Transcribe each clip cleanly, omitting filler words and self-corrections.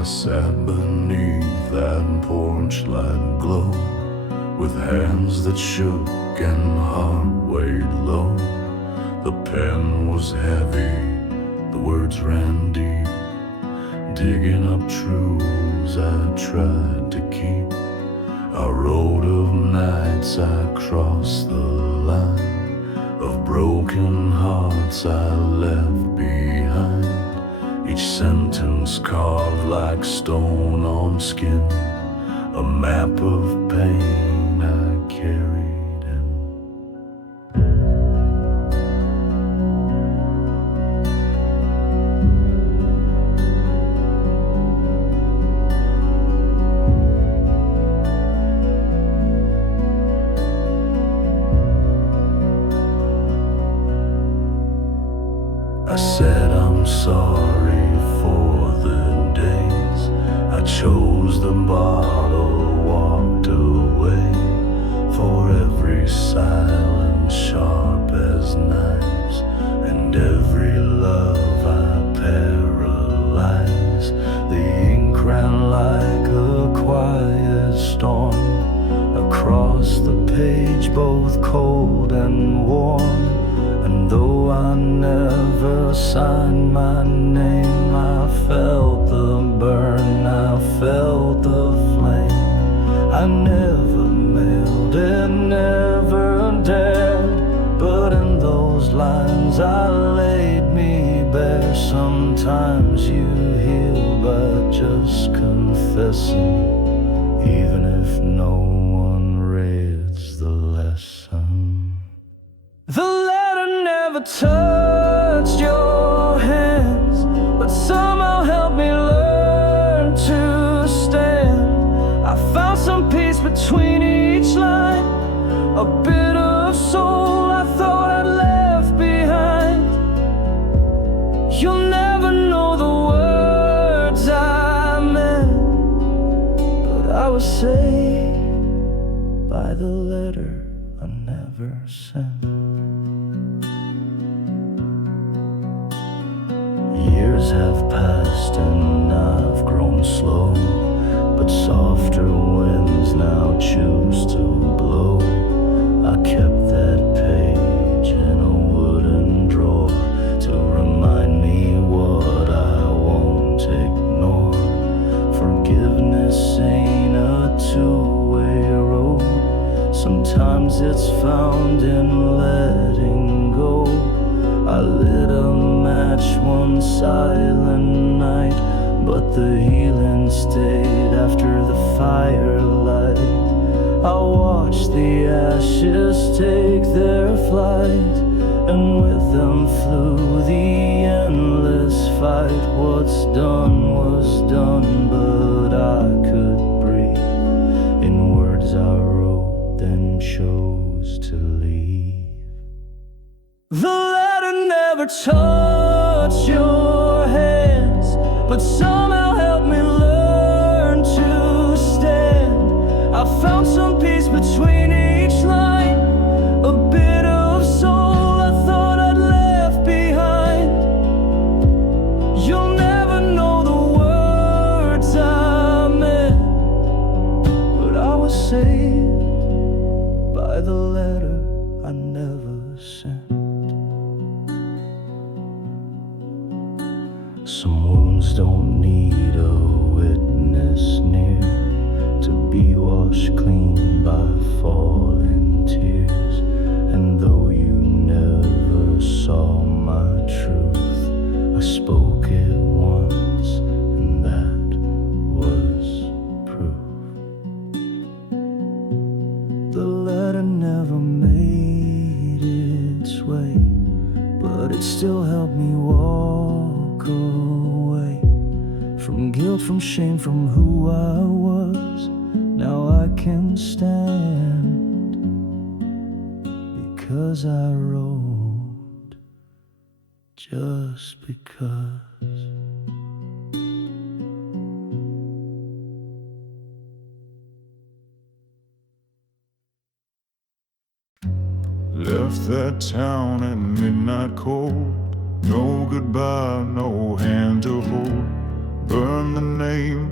I sat beneath that porch light glow, with hands that shook and heart weighed low. The pen was heavy, the words ran deep, digging up truths I tried to keep. I wrote of nights I crossed the line, of broken hearts I left behind. Each sentence carved like stone on skin, a map of pain I carried in. I said I'm sorry for the days I chose the bottle, walked away, for every silence sharp as knives, and every love I paralyze. The ink ran like a quiet storm across the page, both cold and warm. And though I never signed my name, I felt the burn, I felt the flame. I never mailed it, never dared, but in those lines I laid me bare. Sometimes you heal by just confessing, even if no one reads the lesson. The letter never touched your hands, but somehow helped me learn to stand. I found some peace between each line, a bit of soul I thought I'd left behind. You'll never know the words I meant, but I was saved by the letter I never sent. Years have passed and I've grown slow, but softer winds now choose to blow. I kept that page in a wooden drawer to remind me what I won't ignore. Forgiveness ain't a two-way road. Sometimes it's found in letting go. I lit a match one silent night, but the healing stayed after the firelight. I watched the ashes take their flight, and with them flew the endless fight. What's done was done, but I could breathe in words I wrote, then chose to leave. The letter never touched your hands, but somehow helped me learn to stand. I found some peace between each line, a bit of soul I thought I'd left behind. You'll never know the words I meant, but I was saved by the letter I never sent. Some wounds don't need a witness near to be washed clean by falling tears. And though you never saw my truth, I spoke it once, and that was proof. The letter never made its way, but it still helped me walk away from guilt, from shame, from who I was. Now I can stand because I wrote, just because. Left that town at midnight cold, no goodbye, no hand to hold. Burned the name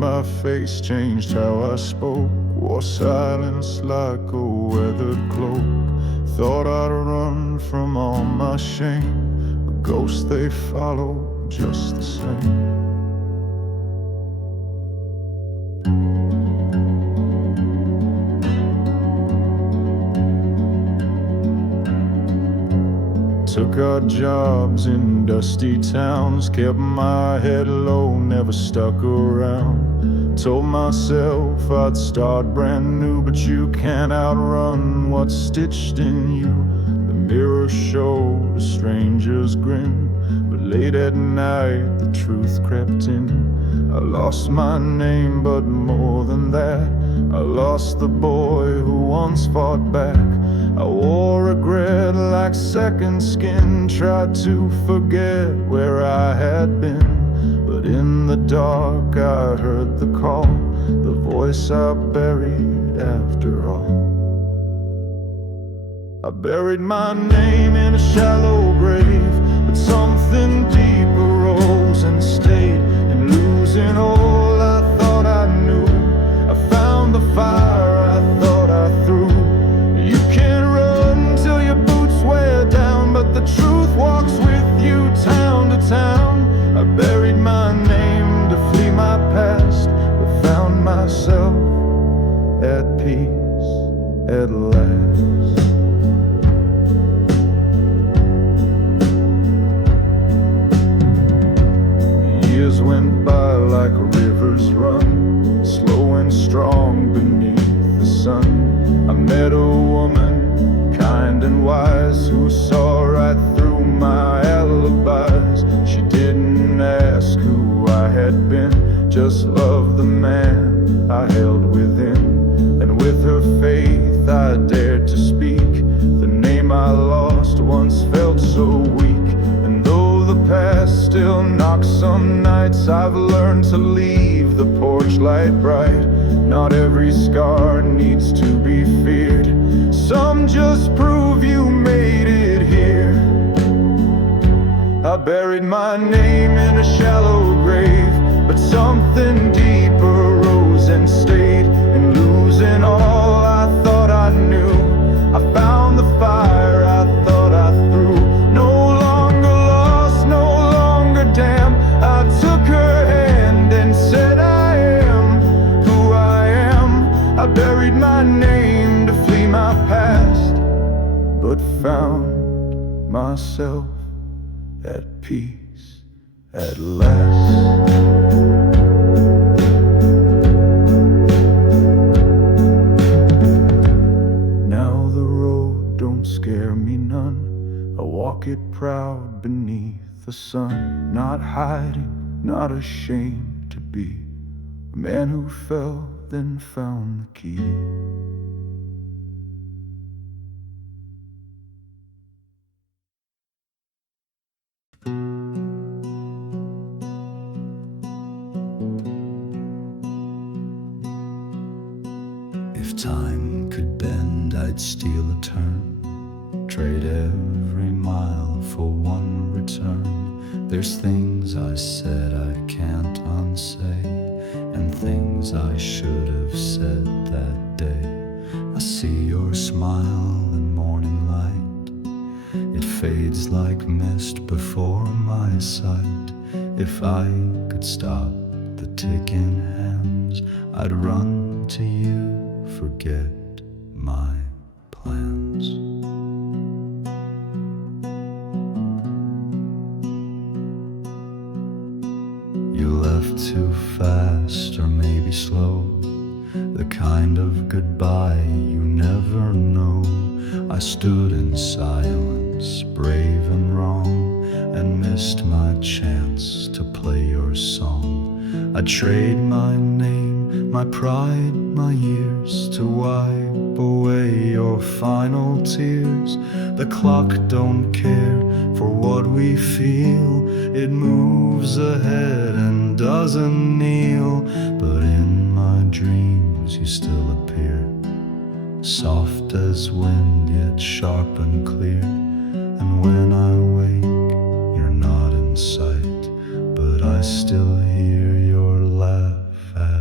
my face, changed how I spoke. Wore silence like a weathered cloak. Thought I'd run from all my shame, but ghosts they follow just the same. Took odd jobs in dusty towns, kept my head low, never stuck around. Told myself I'd start brand new, but you can't outrun what's stitched in you. The mirror showed a stranger's grin, but late at night the truth crept in. I lost my name, but more than that, I lost the boy who once fought back. I wore regret like second skin, tried to forget where I had been, but in the dark I heard the call, the voice I buried after all. I buried my name in a shallow grave, but something deeper rose and stayed, and losing all I thought I knew, I found the fire I thought I threw. You can't run till your boots wear down, but the truth walks with you town to town. I buried my name to flee my past, but found myself at peace at last. Years went by like rivers run, slow and strong beneath the sun. I met a woman, kind and wise, who saw right through my alibis. She didn't ask who I had been, just loved the man I held within. And with her faith I dared to speak the name I lost, once felt so weak. And though the past still knocks some nights, I've learned to leave the porch light bright. Not every scar needs to be feared, some just prove you made it here. I buried my name in a shallow grave, but something deeper rose and stayed, and losing all I thought I knew, I found the fire I thought I threw. No longer lost, no longer damned, I took her hand and said I am who I am. I buried my name to flee my past, but found myself at peace at last. Now the road don't scare me none, I walk it proud beneath the sun, not hiding, not ashamed to be a man who fell, then found the key. If time could bend, I'd steal a turn, trade every mile for one return. There's things I said I can't unsay, and things I should have said that day. I see your smile in morning light, it fades like mist before my sight. If I could stop the ticking hands, I'd run to you, forget my plans. You left too fast, or maybe slow, the kind of goodbye you never know. I stood in silence, brave and wrong, and missed my chance to play your song. I'd trade my name, my pride, my years, to wipe away your final tears. The clock don't care for what we feel, it moves ahead and doesn't kneel. But in my dreams you still appear, soft as wind yet sharp and clear. And when I wake you're not in sight, but I still hear your laugh at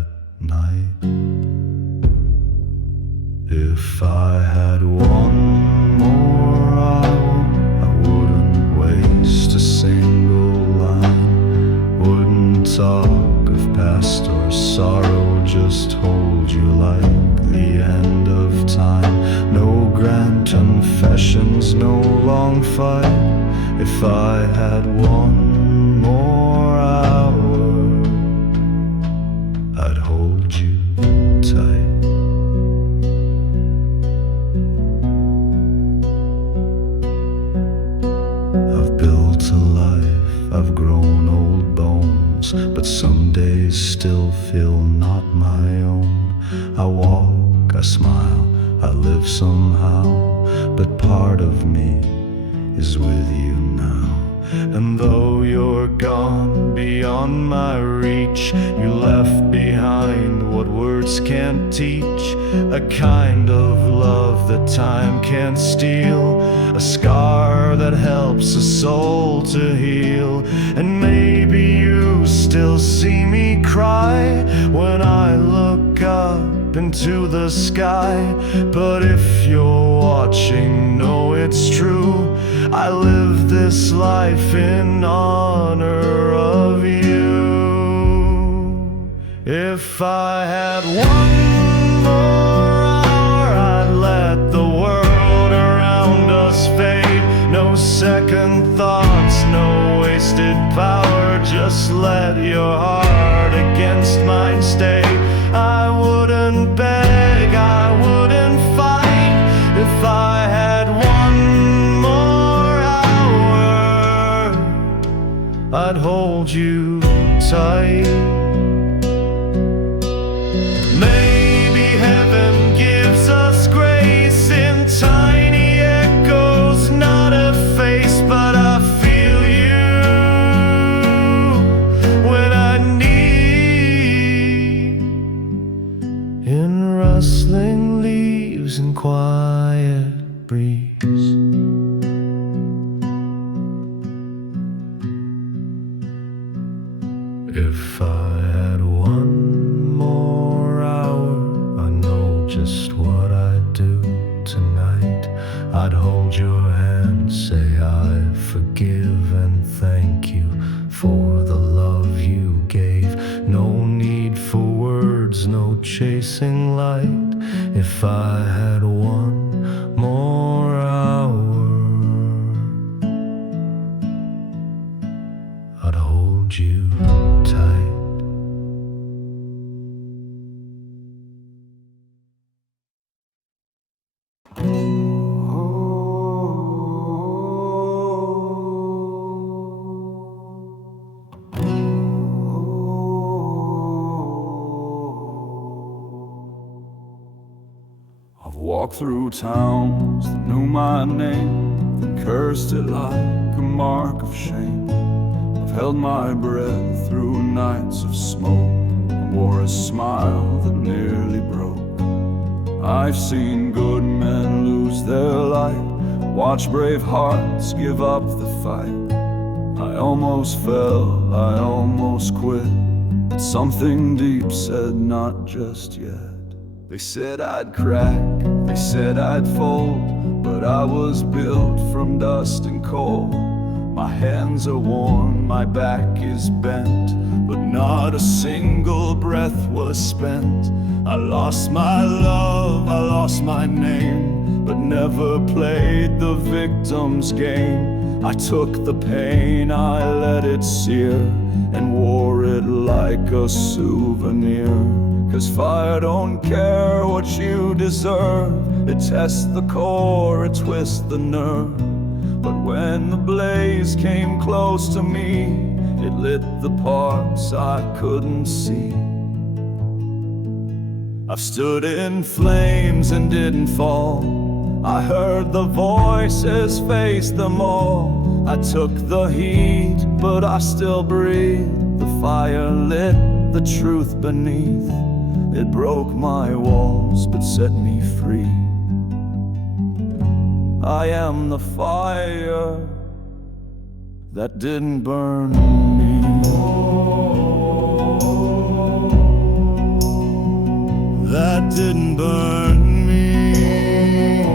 had one more hour, I wouldn't waste a single line, wouldn't talk of past or sorrow, just hold you like the end of time. No grand confessions, no long fight. If I had one more hour, I'd hold you tight. I've built a life, I've grown old bones, but some days still feel not my own. I walk, I smile, I live somehow, but part of me is with you now. And though you're gone beyond my reach, you left behind what words can't teach, a kind of love that time can't steal, a scar that helps a soul to heal. And maybe you still see me cry when I look up into the sky, but if you're watching, know it's true, I live this life in honor of you. If I had one more hour, I'd let the world around us fade. No second thoughts, no wasted power, just let your heart against mine stay. I wouldn't beg, I wouldn't fight, if I had one more hour, I'd hold you tight. Maybe heaven gives us grace in tiny echoes, not a face, but I feel you when I need, in rustling leaves and quiet breeze. If I had one more hour, I know just what I'd do tonight. I'd hold your hand, say I forgive and thank you for the love you gave. No need for words, no chasing light. If I had one more hour, I'd hold you tight. I've walked through towns that knew my name, then cursed it like a mark of shame. I've held my breath through nights of smoke and wore a smile that nearly broke. I've seen good men lose their light, watch brave hearts give up the fight. I almost fell, I almost quit, but something deep said not just yet. They said I'd crack, they said I'd fold, but I was built from dust and coal. My hands are worn, my back is bent, but not a single breath was spent. I lost my love, I lost my name, but never played the victim's game. I took the pain, I let it sear, and wore it like a souvenir. 'Cause fire don't care what you deserve, it tests the core, it twists the nerve. But when the blaze came close to me, it lit the parts I couldn't see. I've stood in flames and didn't fall, I heard the voices, faced them all. I took the heat, but I still breathe. The fire lit the truth beneath. It broke my walls, but set me free. I am the fire that didn't burn me. That didn't burn me.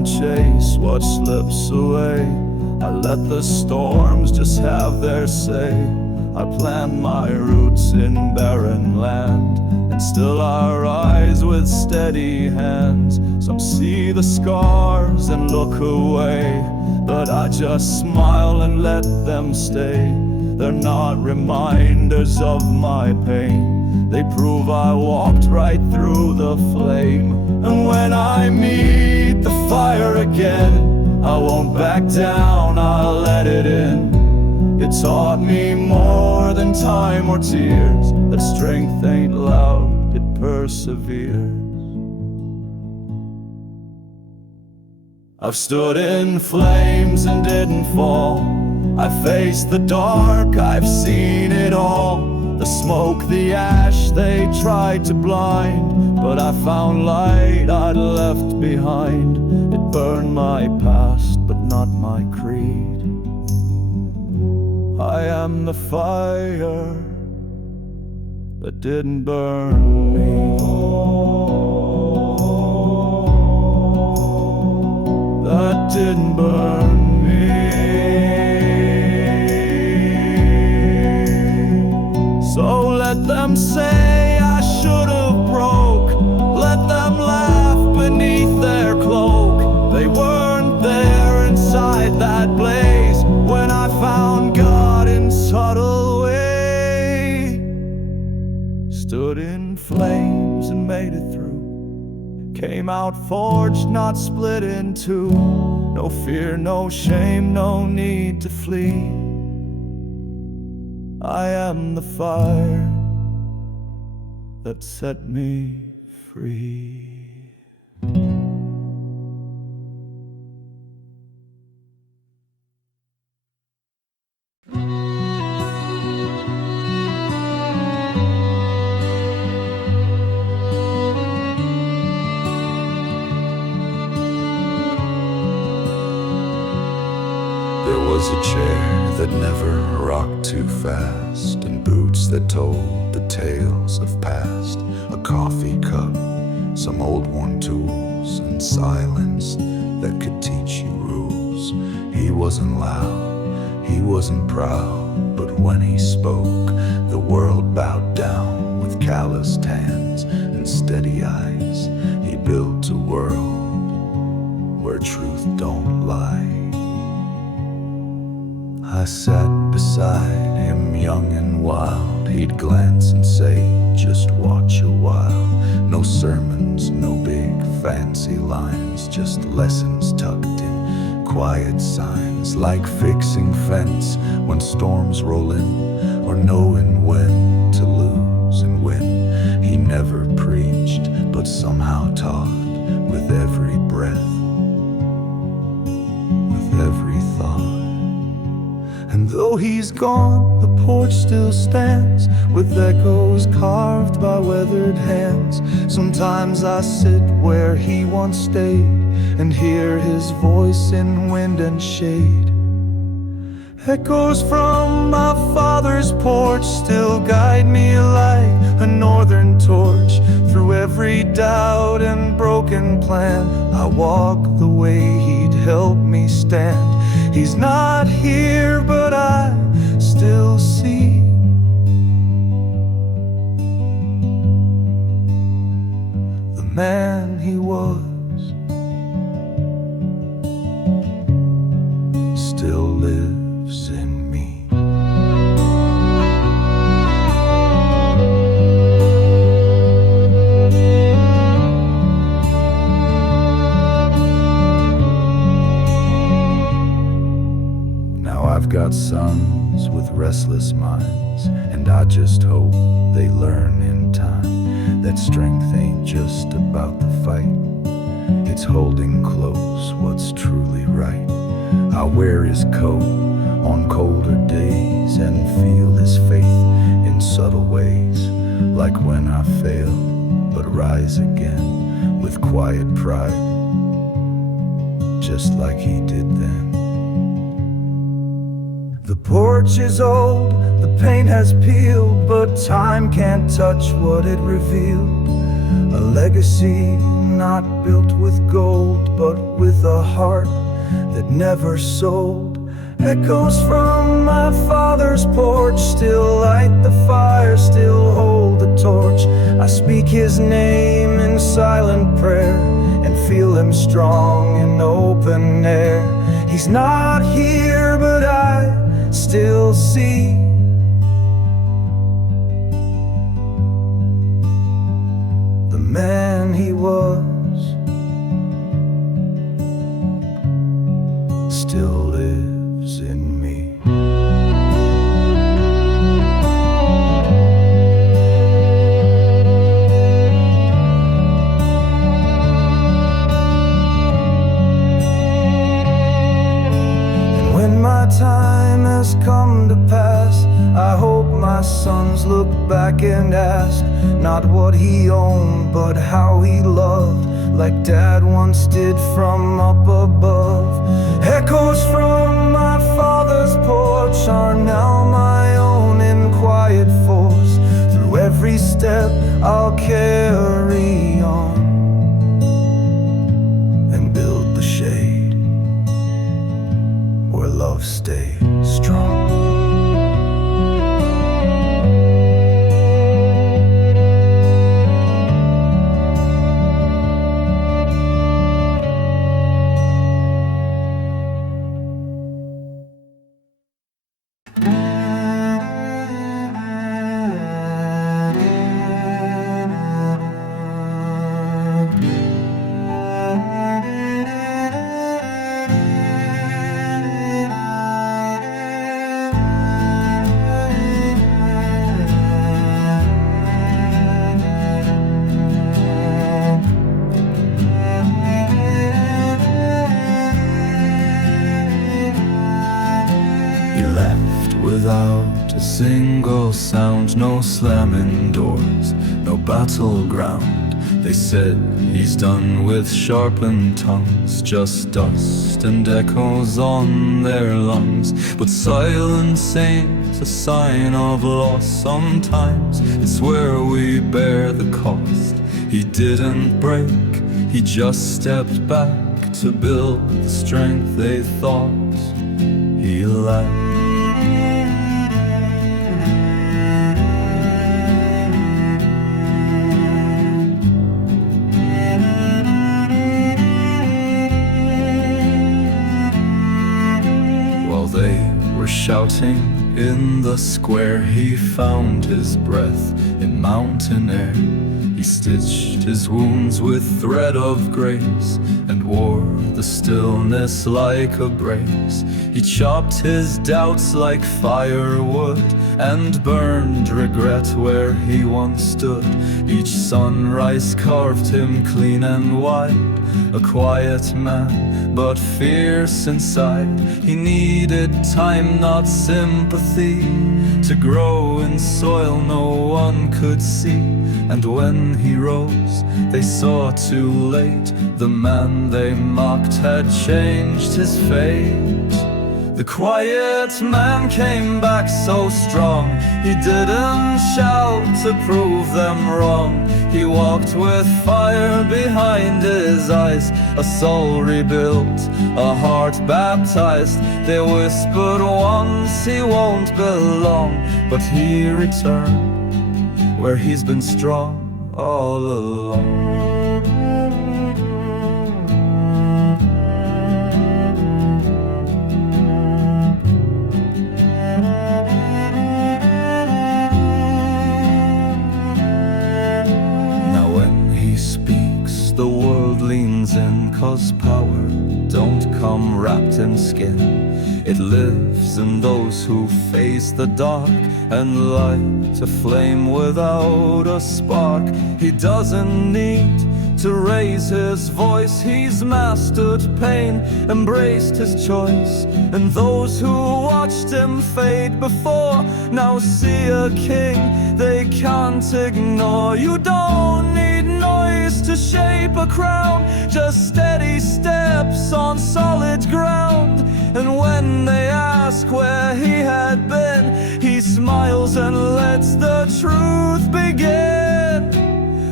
and chase what slips away. I let the storms just have their say. I plant my roots in barren land, and still I rise with steady hands. Some see the scars and look away, but I just smile and let them stay. They're not reminders of my pain, they prove I walked right through the flame. And when I meet the fire again, I won't back down, I'll let it in. It taught me more than time or tears, that strength ain't loud, it perseveres. I've stood in flames and didn't fall. I faced the dark, I've seen it all. The smoke, the ash, they tried to blind, but I found light I'd left behind. It burned my past, but not my creed. I am the fire that didn't burn me, that didn't burn me. So let them say I should have broke, let them laugh beneath their cloak. They weren't there inside that blaze when I found God in subtle way. Stood in flames and made it through, came out forged, not split in two. No fear, no shame, no need to flee. I am the fire that set me free. There was a chair that never rocked too fast, and boots that told the tales of past, a coffee cup, some old worn tools, and silence that could teach you rules. He wasn't loud, he wasn't proud, but when he spoke, the world bowed down. With calloused hands and steady eyes, he built a world where truth don't lie. I sat beside him, young and wild. He'd glance and say, just watch a while. No sermons, no big fancy lines, just lessons tucked in quiet signs. Like fixing fence when storms roll in, or knowing when to lose and win. He never preached, but somehow taught, with every breath, with every thought. And though he's gone, the porch still stands, with echoes carved by weathered hands. Sometimes I sit where he once stayed, and hear his voice in wind and shade. Echoes from my father's porch still guide me like a northern torch. Through every doubt and broken plan, I walk the way he'd help me stand. He's not here, but I still see the man he was still lives in me. I've got sons with restless minds, and I just hope they learn in time that strength ain't just about the fight, it's holding close what's truly right. I wear his coat on colder days and feel his faith in subtle ways, like when I fail but rise again with quiet pride, just like he did then. The porch is old, the paint has peeled, but time can't touch what it revealed. A legacy not built with gold, but with a heart that never sold. Echoes from my father's porch still light the fire, still hold the torch. I speak his name in silent prayer and feel him strong in open air. He's not here, but I still see the man he was still lives in me. And when my time has come to pass, I hope my sons look back and ask not what he owned, but how he loved, like Dad once did from up above. Echoes from my father's porch are now my own in quiet force. Through every step I'll carry on and build the shade where love stays strong. Without a single sound, no slamming doors, no battleground. They said he's done with sharpened tongues, just dust and echoes on their lungs. But silence ain't a sign of loss. Sometimes it's where we bear the cost. He didn't break, he just stepped back to build the strength they thought he lacked. Shouting in the square, he found his breath in mountain air. He stitched his wounds with thread of grace and wore the stillness like a brace. He chopped his doubts like firewood and burned regret where he once stood. Each sunrise carved him clean and wide, a quiet man, but fierce inside. He needed time, not sympathy, to grow in soil no one could see. And when he rose, they saw too late. The man they mocked had changed his fate. The quiet man came back so strong. He didn't shout to prove them wrong. He walked with fire behind his eyes, a soul rebuilt, a heart baptized. They whispered once he won't belong, but he returned where he's been strong all along. The world leans in, 'cause power don't come wrapped in skin. It lives in those who face the dark and light a flame without a spark. He doesn't need to raise his voice. He's mastered pain, embraced his choice. And those who watched him fade before now see a king they can't ignore. You don't need noise to shape a crown, just steady steps on solid ground. And when they ask where he had been, he smiles and lets the truth begin.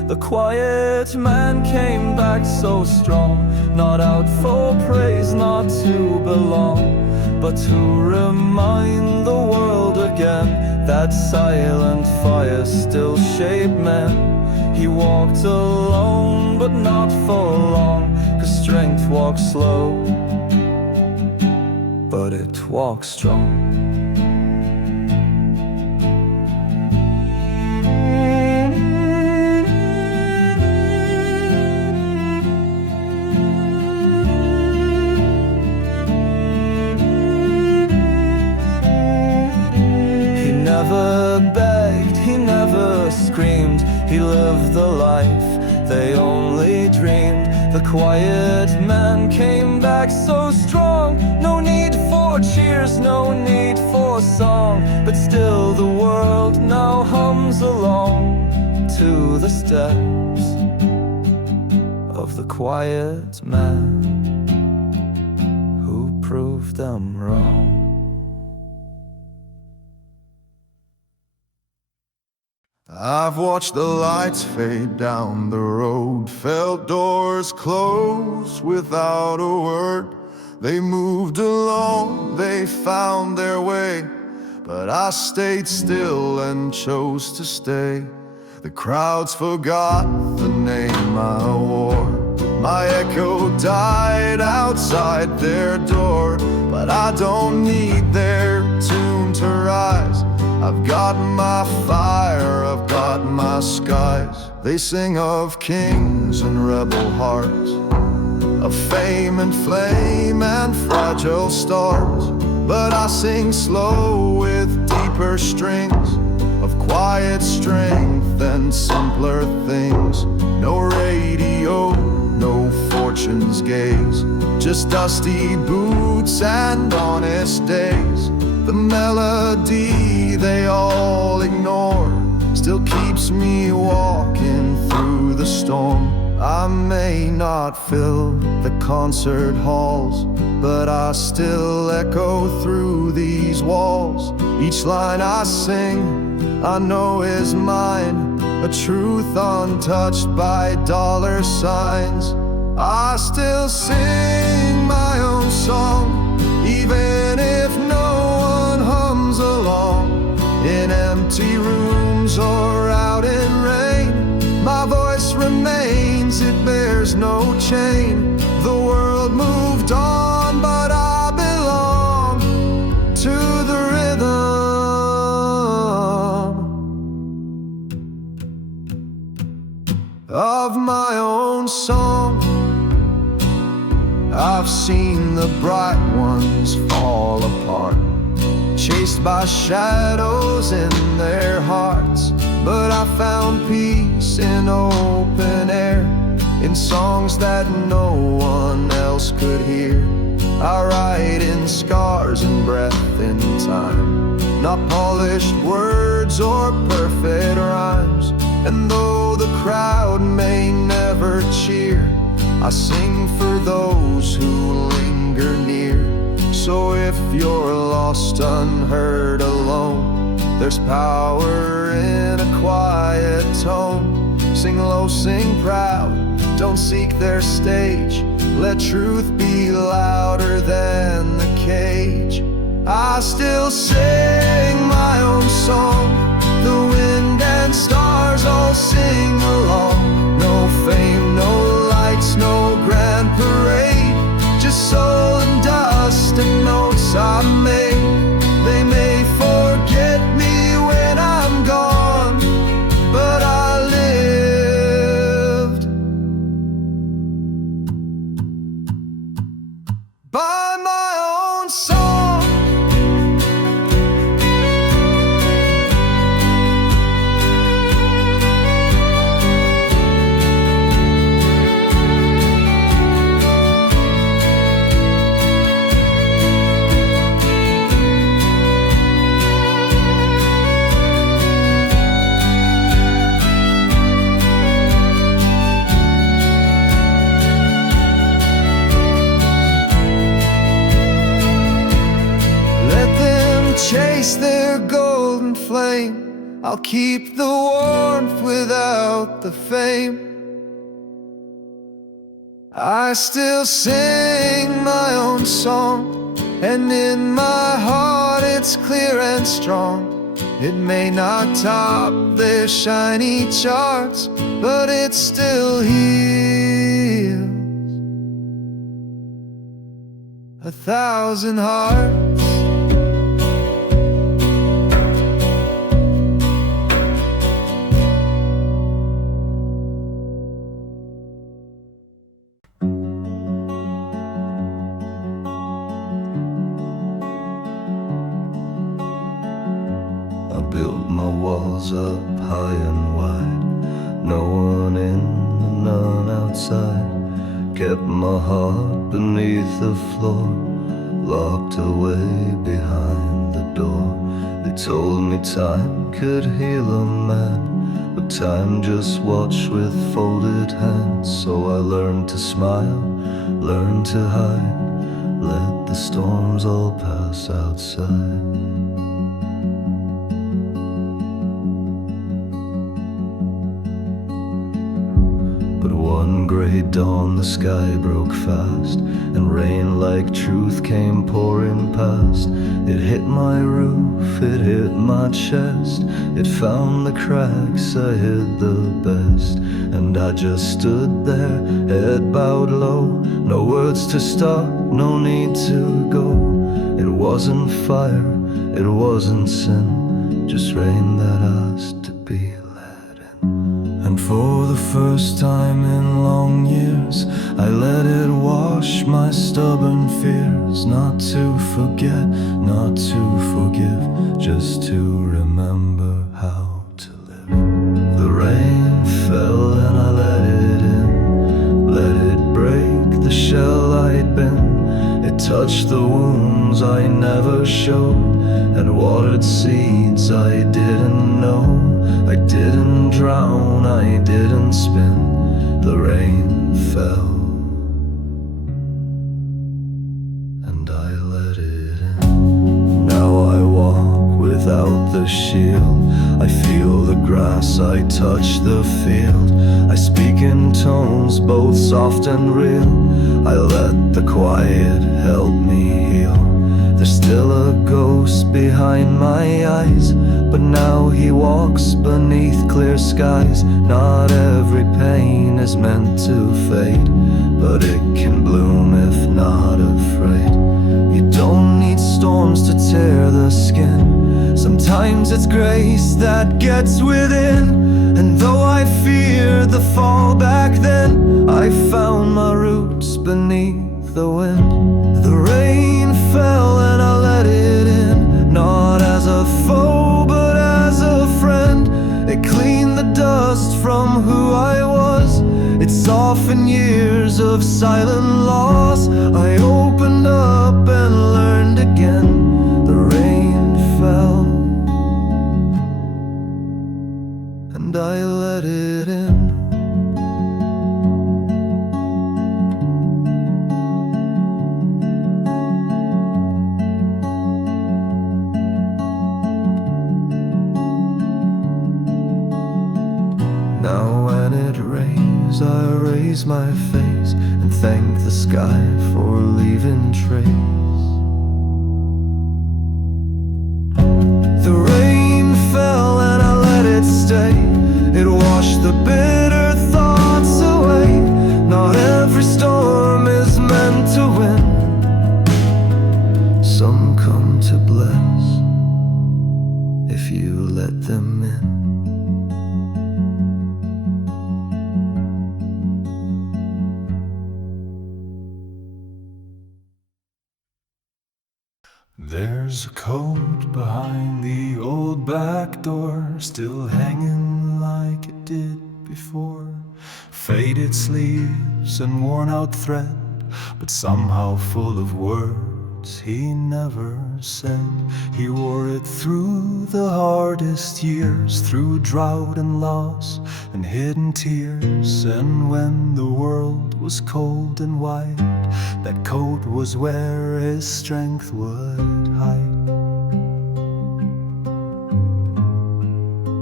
The quiet man came back so strong, not out for praise, not to belong, but to remind the world again that silent fire still shaped men. He walked alone, but not for long, 'cause strength walks slow, but it walks strong. He never begged, he never screamed, he lived the life they only dreamed. The quiet man came back so strong, no need for cheers, no need for song, but still the world now hums along to the steps of the quiet man who proved them wrong. I've watched the lights fade down the road, felt doors close without a word. They moved alone, they found their way, but I stayed still and chose to stay. The crowds forgot the name I wore, my echo died outside their door, but I don't need their tune to rise. I've got my fire, I've got my skies. They sing of kings and rebel hearts, of fame and flame and fragile stars, but I sing slow with deeper strings, of quiet strength and simpler things. No radio, no fortune's gaze, just dusty boots and honest days. The melody they all ignore still keeps me walking through the storm. I may not fill the concert halls, but I still echo through these walls. Each line I sing, I know is mine, a truth untouched by dollar signs. I still sing my own song, even if no one hums along. In empty rooms or out in rain, my voice remains, it bears no chain. The world moved on, but I belong to the rhythm of my own song. I've seen the bright ones fall apart, chased by shadows in their hearts, but I found peace in open air, in songs that no one else could hear. I write in scars and breath in time, not polished words or perfect rhymes. And though the crowd may never cheer, I sing for those who linger near. So if you're lost, unheard, alone, there's power in a quiet tone. Sing low, sing proud, don't seek their stage. Let truth be louder than the cage. I still sing my own song, the wind and stars all sing along. No fame, no lights, no grand parade, just soul and dust and notes I made. They may forget me when I'm gone, but I lived by my own song. Chase their golden flame, I'll keep the warmth without the fame. I still sing my own song, and in my heart it's clear and strong. It may not top their shiny charts, but it still heals 1,000 hearts. I built my walls up high and wide, no one in and none outside. Kept my heart beneath the floor, locked away behind the door. They told me time could heal a man, but time just watched with folded hands. So I learned to smile, learned to hide, let the storms all pass outside. One gray dawn the sky broke fast, and rain like truth came pouring past. It hit my roof, it hit my chest, it found the cracks I hid the best. And I just stood there, head bowed low, no words to stop, no need to go. It wasn't fire, it wasn't sin, just rain that asked to be. And for the first time in long years, I let it wash my stubborn fears. Not to forget, not to forgive, just to remember how to live. The rain fell and I let it in, let it break the shell I'd been. It touched the wounds I never showed, and watered seeds I didn't know. I didn't drown, I didn't spin. The rain fell, and I let it in. Now I walk without the shield, I feel the grass, I touch the field. I speak in tones both soft and real, I let the quiet help me heal. There's still a ghost behind my eyes, but now he walks beneath clear skies. Not every pain is meant to fade, but it can bloom if not afraid. You don't need storms to tear the skin, sometimes it's grace that gets within. And though I feared the fall back then, I found my roots beneath the wind. The rain fell and I let it in, not as a foe but as a friend. It cleaned the dust from who I was, it softened years of silent loss. I opened up and learned again. The rain fell and I let it in. Now when it rains, I raise my face and thank the sky for leaving trace. The rain fell and I let it stay, it washed the bitter thoughts away. Not every storm is meant to win, some come to bless if you let them in. There's a coat behind the old back door, still hanging like it did before. Faded sleeves and worn out thread, but somehow full of words he never said. He wore it through the hardest years, through drought and loss and hidden tears. And when the world was cold and white, that coat was where his strength would hide.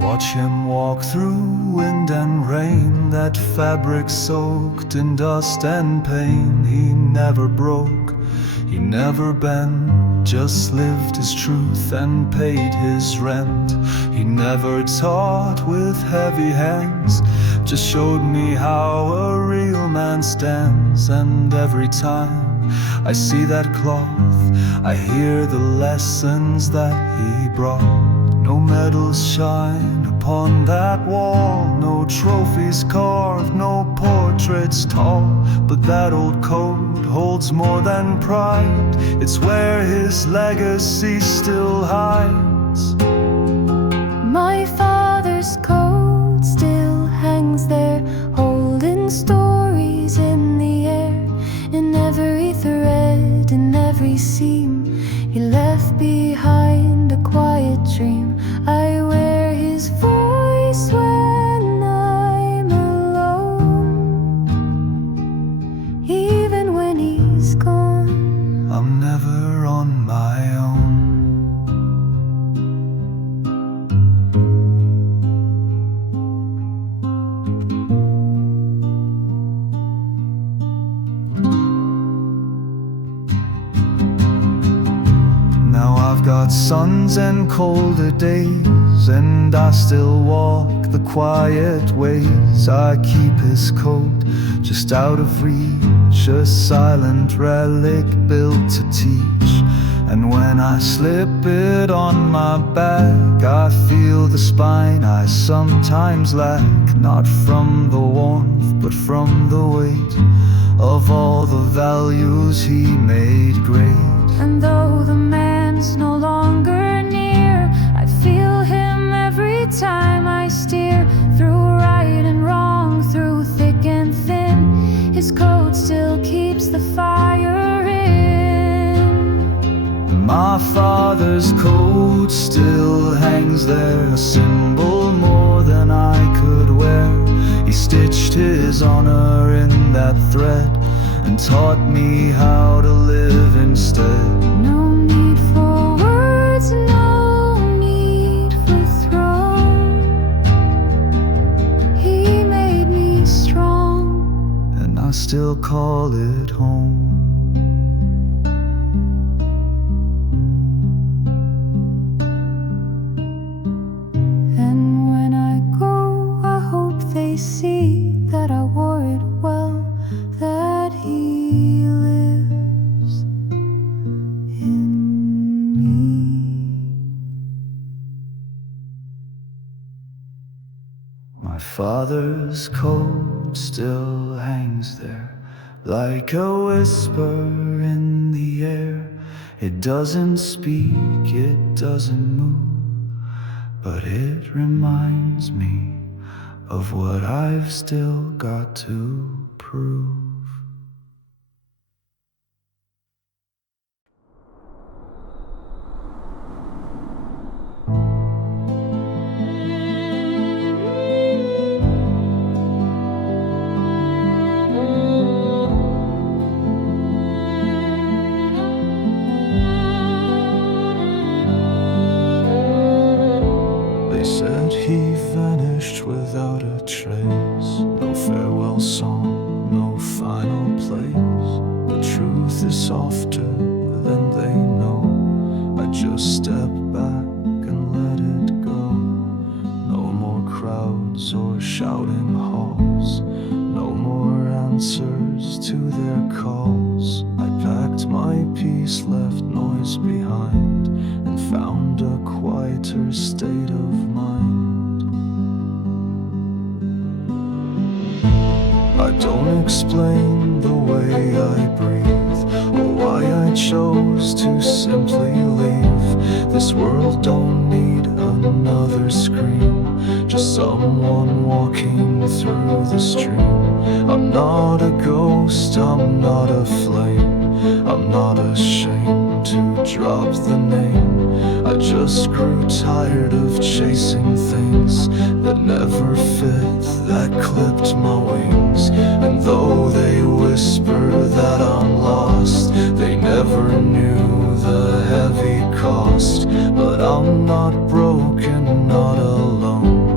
watch him walk through wind and rain, that fabric soaked in dust and pain. He never broke, he never bent, just lived his truth and paid his rent. He never taught with heavy hands, just showed me how a real man stands. And every time I see that cloth, I hear the lessons that he brought. No medals shine upon that wall, no trophies carved, no portraits tall, but that old code holds more than pride. It's where his legacy still hides. My father's code still hangs there, holding stories in the air. In every thread, in every seam, he left behind a quiet dream. I wear his voice when I'm alone, even when he's gone. I'm never on my own. Now I've got sons and colder days, and I still walk the quiet ways. I keep his coat just out of reach, a silent relic built to teach. And when I slip it on my back, I feel the spine I sometimes lack, not from the warmth, but from the weight of all the values he made great. And though the man's no longer near, I feel him every time I steer, through right and wrong, through thick and thin. His code still keeps the fire in. My father's coat still hangs there, a symbol more than I could wear. He stitched his honor in that thread and taught me how to live instead. No need for words, no need for throne. He made me strong, And I still call it home. and when I go, I hope they see that I wore it well, that he lives in me. My father's coat still hangs there, like a whisper in the air. It doesn't speak, it doesn't move, but it reminds me of what I've still got to prove. They said he vanished without a trace, no farewell song, no final place. The truth is softer than they know. I just step back and let it go. No more crowds or shouting halls, no more answers to their calls. I packed my peace, left noise behind, and found a quieter state of mind. I don't explain the way I breathe, or why I chose to simply leave. This world don't need another scream, just someone walking through the stream. I'm not a ghost, I'm not a flame, I'm not ashamed to drop the name. I just grew tired of chasing things that never fit, that clipped my wings. And though they whisper that I'm lost, they never knew the heavy cost. But I'm not broken, not alone.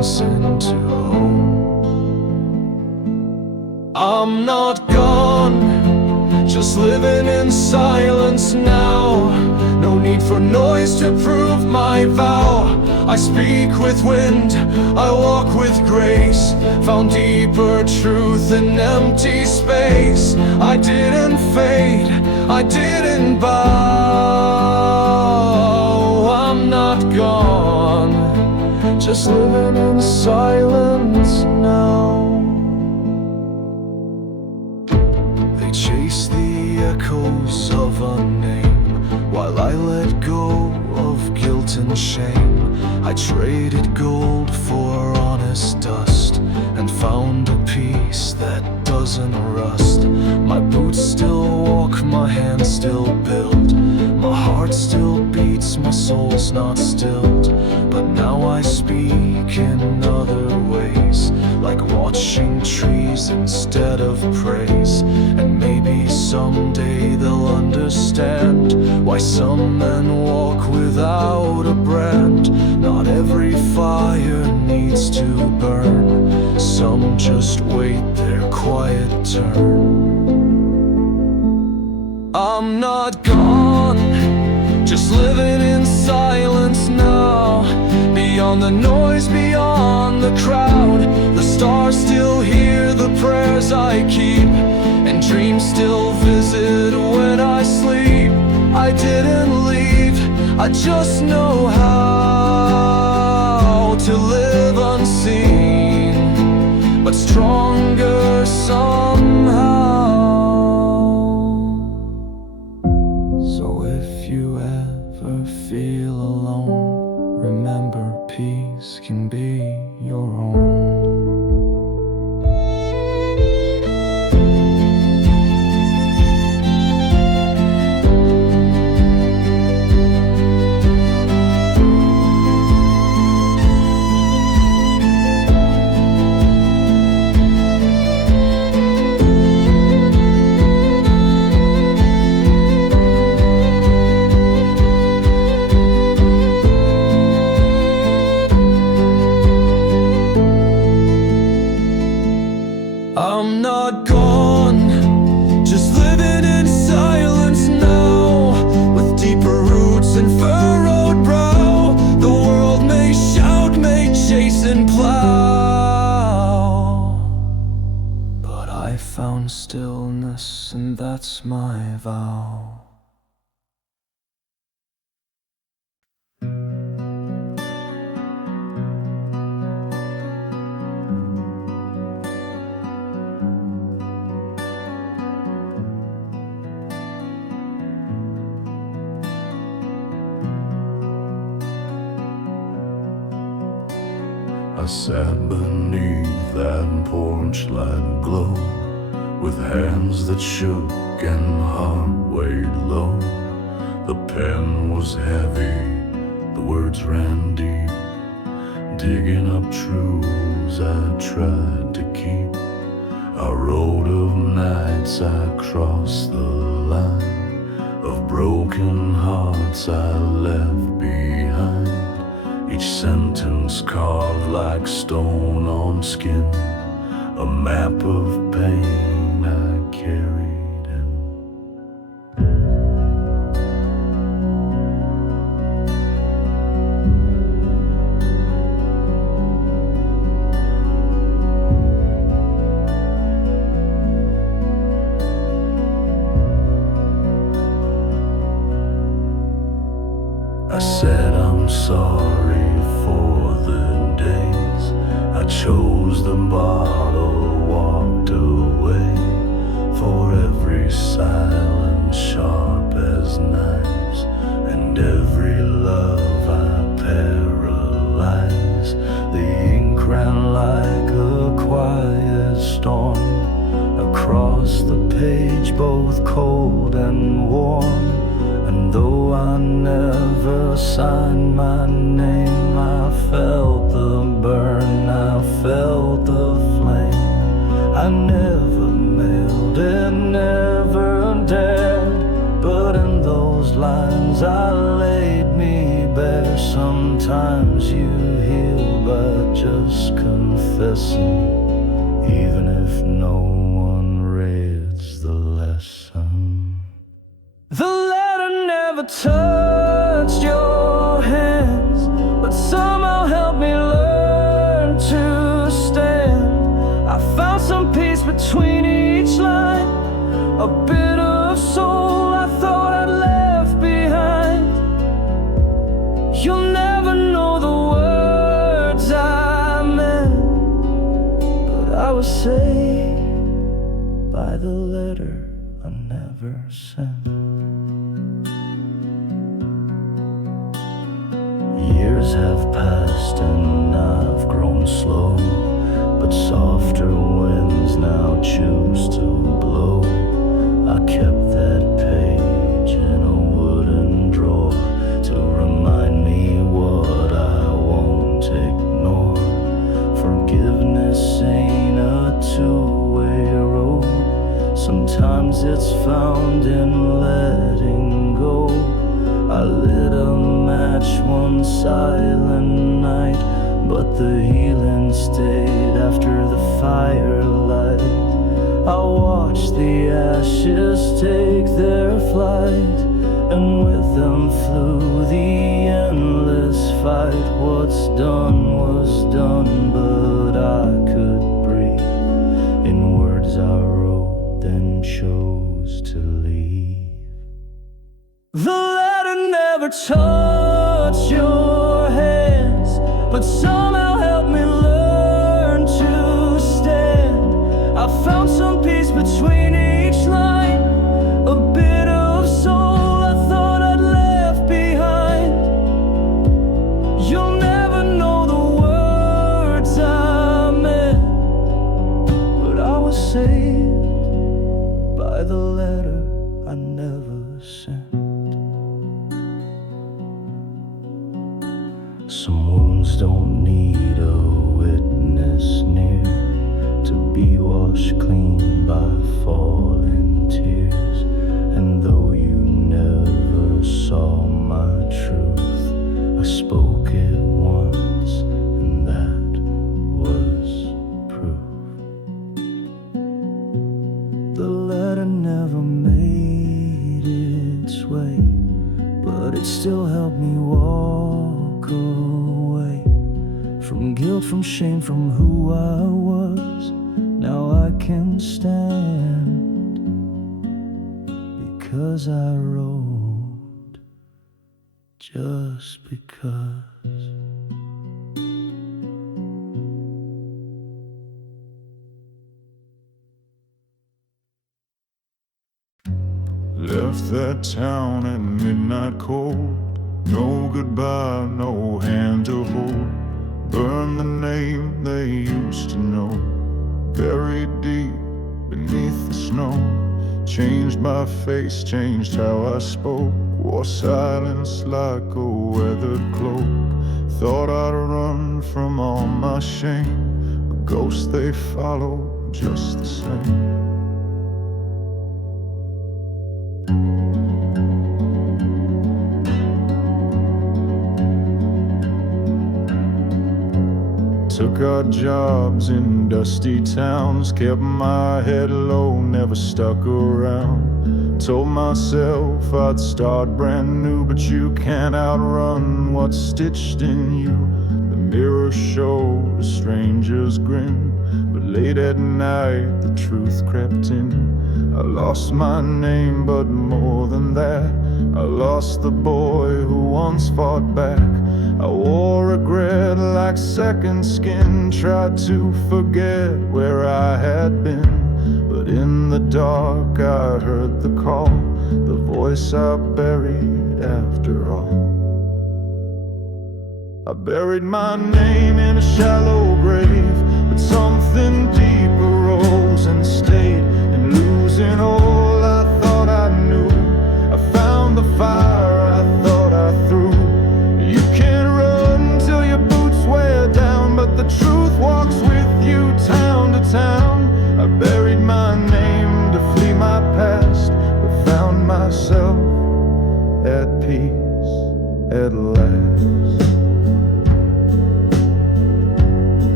comes into home. I'm not gone, just living in silence now. No need for noise to prove my vow. I speak with wind, I walk with grace. Found deeper truth in empty space. I didn't fade, I didn't bow. I'm not gone, just living in silence now. They chase the echoes of a name, while I let go of guilt and shame. I traded gold for honest dust, and found a peace that doesn't rust. My boots still walk, my hands still build. My heart still beats, my soul's not stilled. But now I speak in other ways, like watching trees instead of praise. And maybe someday they'll understand why some men walk without a brand. Not every fire needs to burn, some just wait their quiet turn. I'm not gone, just living in silence now. Beyond the noise, beyond the crowd, the stars still hear the prayers I keep, and dreams still visit when I sleep. I didn't leave, I just know how to live unseen, but stronger somehow. So if you ever feel alone, remember peace can be your own. I'm not gone, just living in silence now. With deeper roots and furrowed brow, the world may shout, may chase and plow, but I found stillness, and that's my vow. I sat beneath that porch light glow, with hands that shook and heart weighed low. The pen was heavy, the words ran deep, digging up truths I tried to keep. I wrote of nights I crossed the line, of broken hearts I left behind. Each sentence carved like stone on skin, a map of pain I carried in. I said I'm sorry for the days I chose the bottle, walked away. For every silence sharp as knives, and every love I paralyze. The ink ran like a quiet storm across the page, both cold and warm. And though I never signed my name, I felt the burn, I felt the flame. I never mailed it, never dared, but in those lines I laid me bare. Sometimes you heal, but just confessing, even if no one reads the lesson. The letter never touched your hands, but somehow helped me learn to stand. I found some peace between each line, a bit of soul I thought I'd left behind. You'll never know the words I meant, but I was saved by the letter I never sent. Years have passed and I've grown slow, but softer winds now choose to blow. I kept that page in a wooden drawer to remind me what I won't ignore. Forgiveness ain't a two-way road. Sometimes it's found in letting go. I lit a match one silent night, but the healing stayed after the firelight. I watched the ashes take their flight, and with them flew the endless fight. What's done was done, but I could breathe in words I wrote, then chose to leave. The letter never touched your hands, but somehow helped me learn to stand. I found some peace between each line, a bit of soul I thought I'd left behind. You'll never know the words I meant, but I was saved by the letter I never sent. Some wounds don't need a witness near to be washed clean by falling tears. And though you never saw my truth, I spoke it once, and that was proof. The letter never made its way, but it still helped me walk away from guilt, from shame, from who I was. Now I can stand because I wrote, just because. Left that town at midnight cold. No goodbye, no hand to hold. Burn the name they used to know, buried deep beneath the snow. Changed my face, changed how I spoke. Wore silence like a weathered cloak. Thought I'd run from all my shame, a ghost they follow just the same. Took odd jobs in dusty towns, kept my head low, never stuck around. Told myself I'd start brand new, but you can't outrun what's stitched in you. The mirror showed a stranger's grin, but late at night the truth crept in. I lost my name, but more than that, I lost the boy who once fought back. I wore regret like second skin, tried to forget where I had been, but in the dark I heard the call, the voice I buried after all. I buried my name in a shallow grave, but something deeper rose and stayed, and losing all I thought I knew, I found the fire I thought I threw. You can't run till your boots wear down, but the truth walks with you town to town. I buried my name to flee my past, but found myself at peace at last.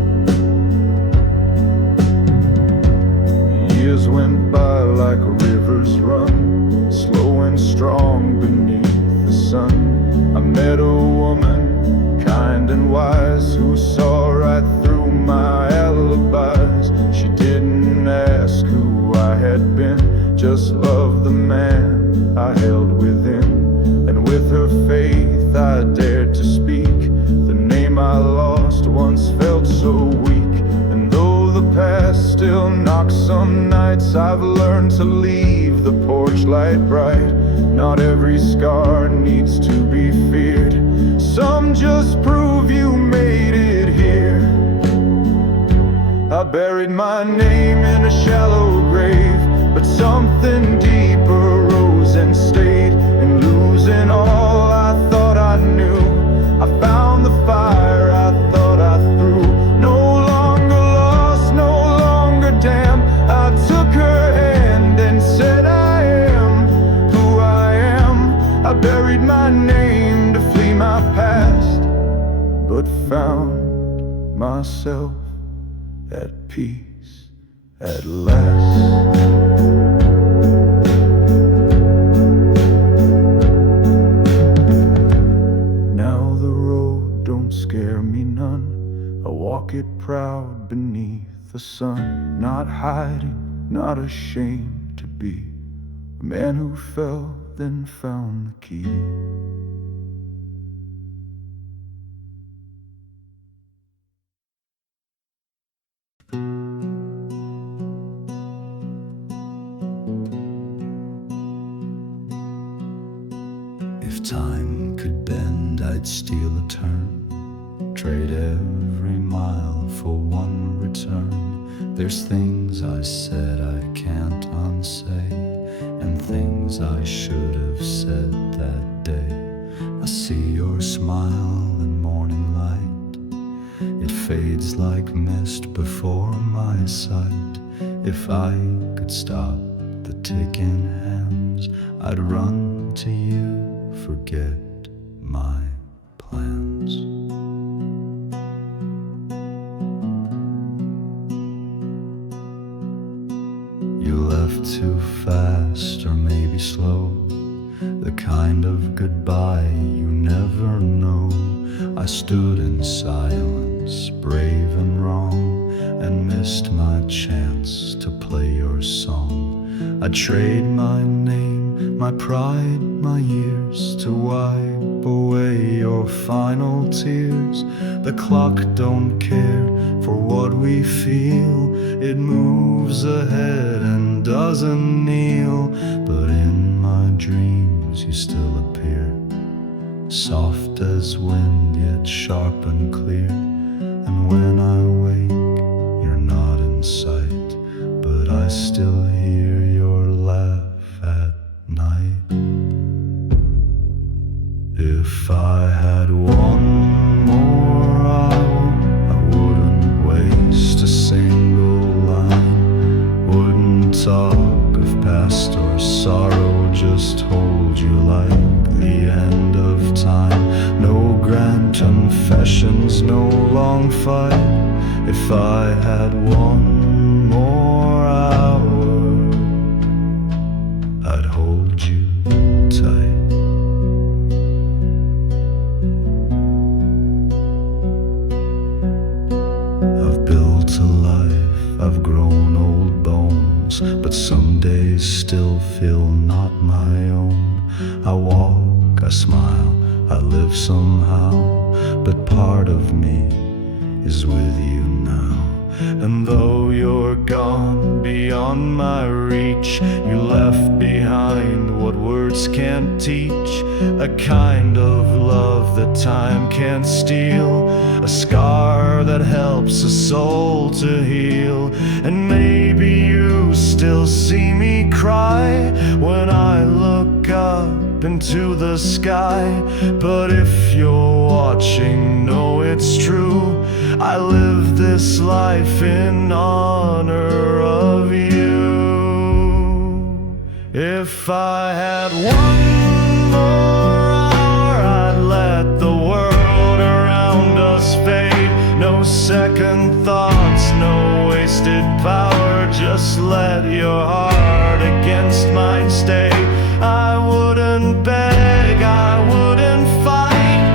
met a woman, kind and wise, who saw right through my alibis. She didn't ask who I had been, just loved the man I held within. And with her faith I dared to speak the name I lost, once felt so weak. And though the past still knocks some nights, I've learned to leave the porch light bright. Not every scar needs to be feared, some just prove you made it here. I buried my name in a shallow grave, but something deeper rose and stayed. And losing all I thought I knew, I found the fire I thought I threw. No longer lost, no longer damned. I took her hand and said I am who I am. I buried my name to flee my past, but found myself at peace at last. Now the road don't scare me none, I walk it proud beneath the sun, not hiding, not ashamed to be a man who fell, then found the key. If time could bend, I'd steal a turn, trade every mile for one return. There's things I said I can't unsay, and things I should have said that day. I see your smile in morning light, it fades like mist before my sight. If I could stop the ticking hands, I'd run to you, forget my plans. You left too fast, or maybe slow, the kind of goodbye you never know. I stood in silence, brave and wrong, and missed my chance to play your song. I'd trade my name, my pride, my years, to wipe away your final tears. The clock don't care for what we feel, it moves ahead and doesn't kneel. But in my dreams you still appear, soft as wind yet sharp and clear. And when I wake you're not in sight, but I still hear your laugh at night. If I had one more hour, I wouldn't waste a single line, wouldn't talk of past or sorrow, just hold you like the end of time. No grand confessions, no long fight. If I had one more hour, I'd hold you tight. I've built a life, I've grown old bones, but some days still feel not my own. I walk, I smile, I live somehow, but part of me is with you now. And though you're gone beyond my reach, you left behind what words can't teach, a kind of love that time can't steal, a scar that helps a soul to heal. And maybe you still see me cry when I look up into the sky, but if you're watching, know it's true, I live this life in honor of you. If I had one more hour, I'd let the world around us fade. No second thoughts, no wasted power, just let your heart against mine stay. I wouldn't beg, I wouldn't fight,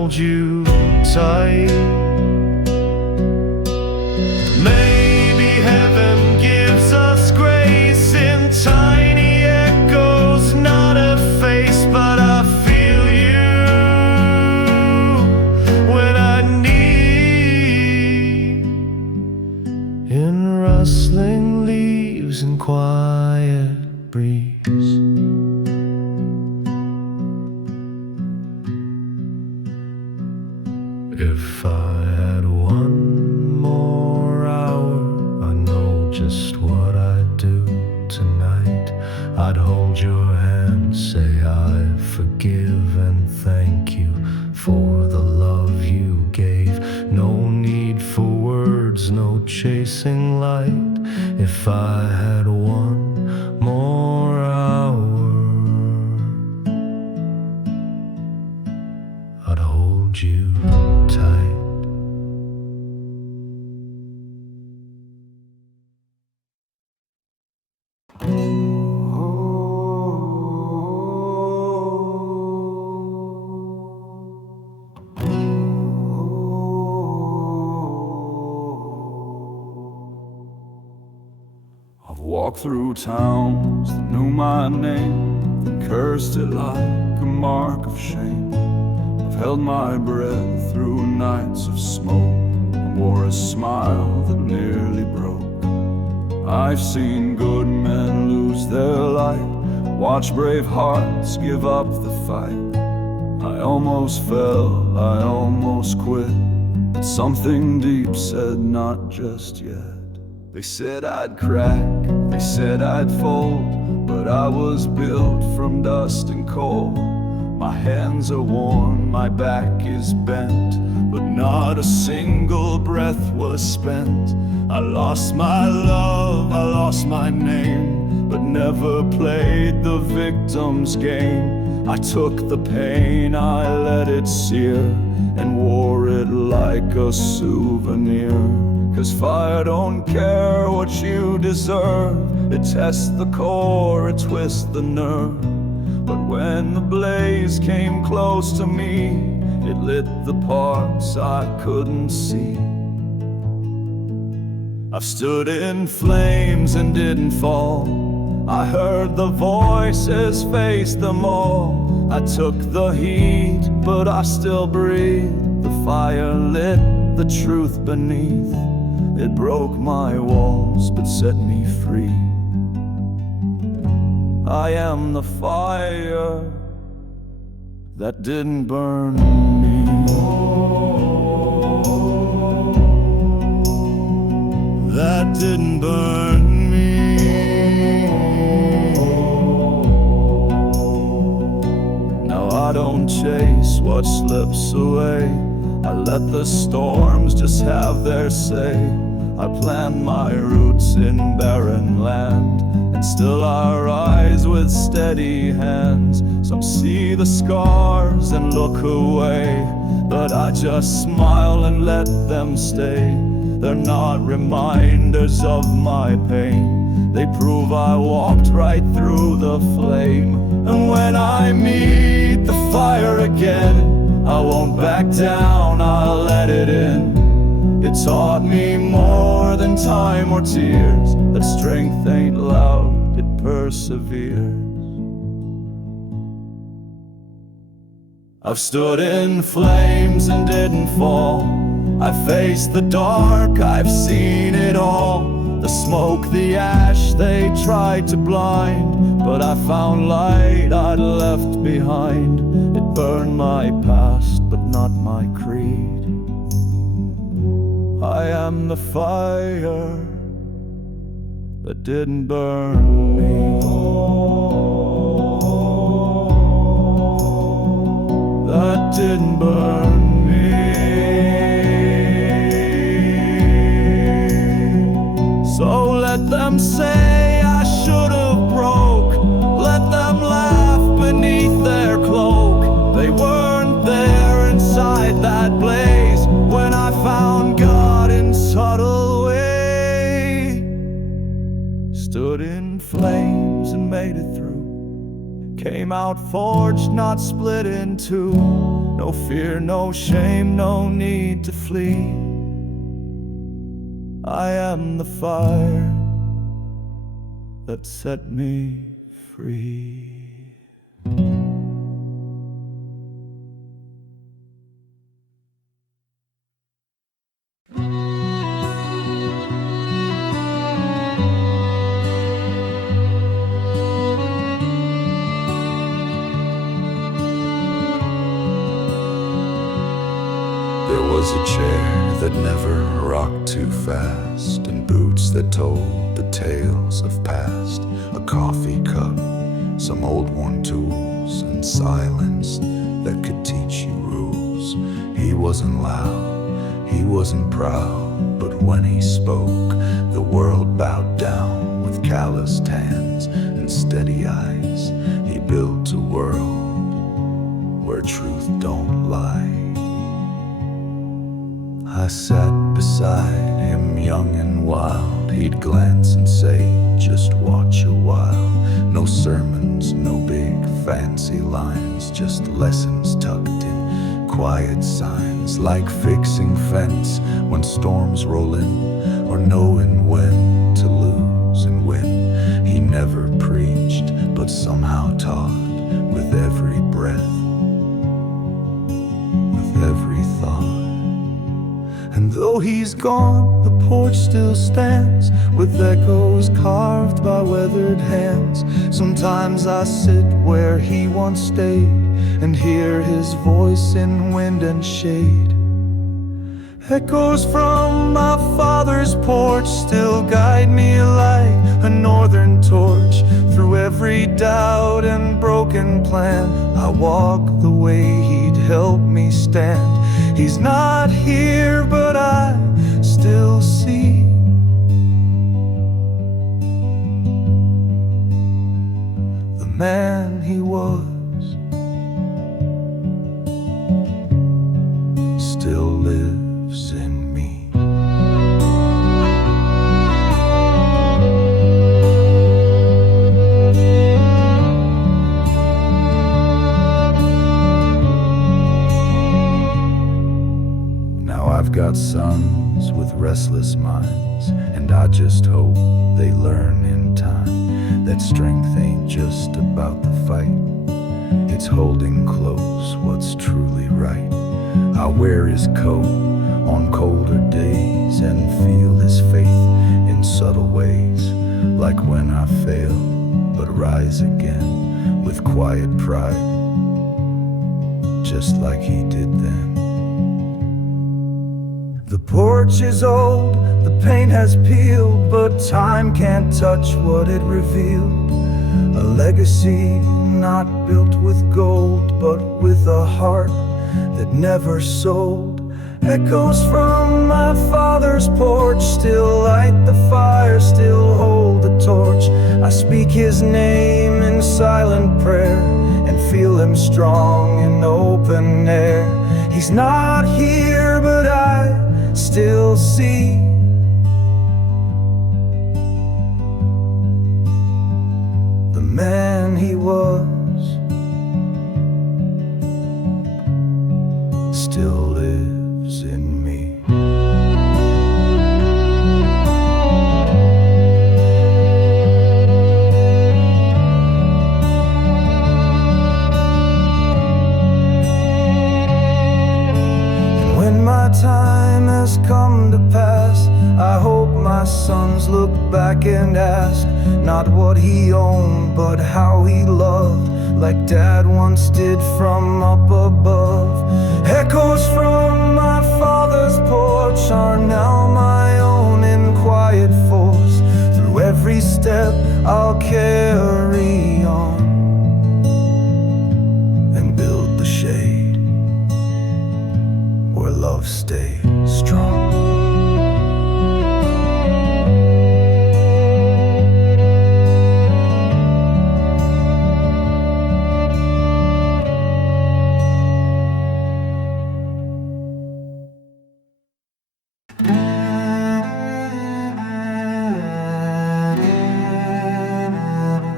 hold you tight. Maybe heaven gives us grace in tiny echoes, not a face, but I feel you when I need. In rustling leaves and quiet breeze. If I had one more hour, I know just what I'd do tonight. I'd hold your hand, say I forgive and thank you for the love you gave. No need for words, no chasing light. If I had one more hour, I'd hold you tight. I've walked through towns that knew my name, that cursed it like a mark of shame. I've held my breath through nights of smoke and wore a smile that nearly broke. I've seen good men lose their light, watch brave hearts give up the fight. I almost fell, I almost quit, but something deep said not just yet. They said I'd crack, they said I'd fold, but I was built from dust and coal. My hands are worn, my back is bent, but not a single breath was spent. I lost my love, I lost my name, but never played the victim's game. I took the pain, I let it sear, and wore it like a souvenir. 'Cause fire don't care what you deserve, it tests the core, it twists the nerve. But when the blaze came close to me, it lit the parts I couldn't see. I've stood in flames and didn't fall, I heard the voices, faced them all. I took the heat, but I still breathe. The fire lit the truth beneath. It broke my walls, but set me free. I am the fire that didn't burn me. That didn't burn me. Now I don't chase what slips away, I let the storms just have their say. I plant my roots in barren land, and still I rise with steady hands. Some see the scars and look away, but I just smile and let them stay. They're not reminders of my pain, they prove I walked right through the flame. And when I meet the fire again, I won't back down, I'll let it in. It taught me more than time or tears, that strength ain't loud, it perseveres. I've stood in flames and didn't fall, I faced the dark, I've seen it all. The smoke, the ash, they tried to blind, but I found light I'd left behind. It burned my past, but not my creed. I am the fire that didn't burn me. That didn't burn me. So let them say I should have broke, let them laugh beneath their cloak. They weren't there inside that blaze when I found God in subtle way. Stood in flames and made it through, came out forged, not split in two. No fear, no shame, no need to flee. I am the fire that set me free. There was a chair that never rocked too fast, and boots that told the tales of past, a coffee cup, some old worn tools, and silence that could teach you rules. He wasn't loud, he wasn't proud, but when he spoke, the world bowed down. With calloused hands and steady eyes, he built a world where truth don't lie. I sat beside him, young and wild. He'd glance and say, just watch a while. No sermons, no big fancy lines, just lessons tucked in quiet signs. Like fixing fence when storms roll in, or knowing when to lose and win. He never preached, but somehow taught, with every breath, with every thought. And though he's gone, the porch still stands, with echoes carved by weathered hands. Sometimes I sit where he once stayed, and hear his voice in wind and shade. Echoes from my father's porch still guide me like a northern torch. Through every doubt and broken plan, I walk the way he'd help me stand. He's not here, but I still see the man he was still lives in me. I've got sons with restless minds, and I just hope they learn in time that strength ain't just about the fight, it's holding close what's truly right. I wear his coat on colder days and feel his faith in subtle ways, like when I fail but rise again with quiet pride, just like he did then. The porch is old, the paint has peeled, but time can't touch what it revealed. A legacy not built with gold, but with a heart that never sold. Echoes from my father's porch still light the fire, still hold the torch. I speak his name in silent prayer and feel him strong in open air. He's not here, but I still see the man he was still lives in me. And when my time has come to pass, I hope my sons look back and ask, not what he owned, but how he loved, like Dad once did from up above. Echoes from my father's porch are now my own in quiet force. Through every step I'll carry on and build the shade where love stays strong.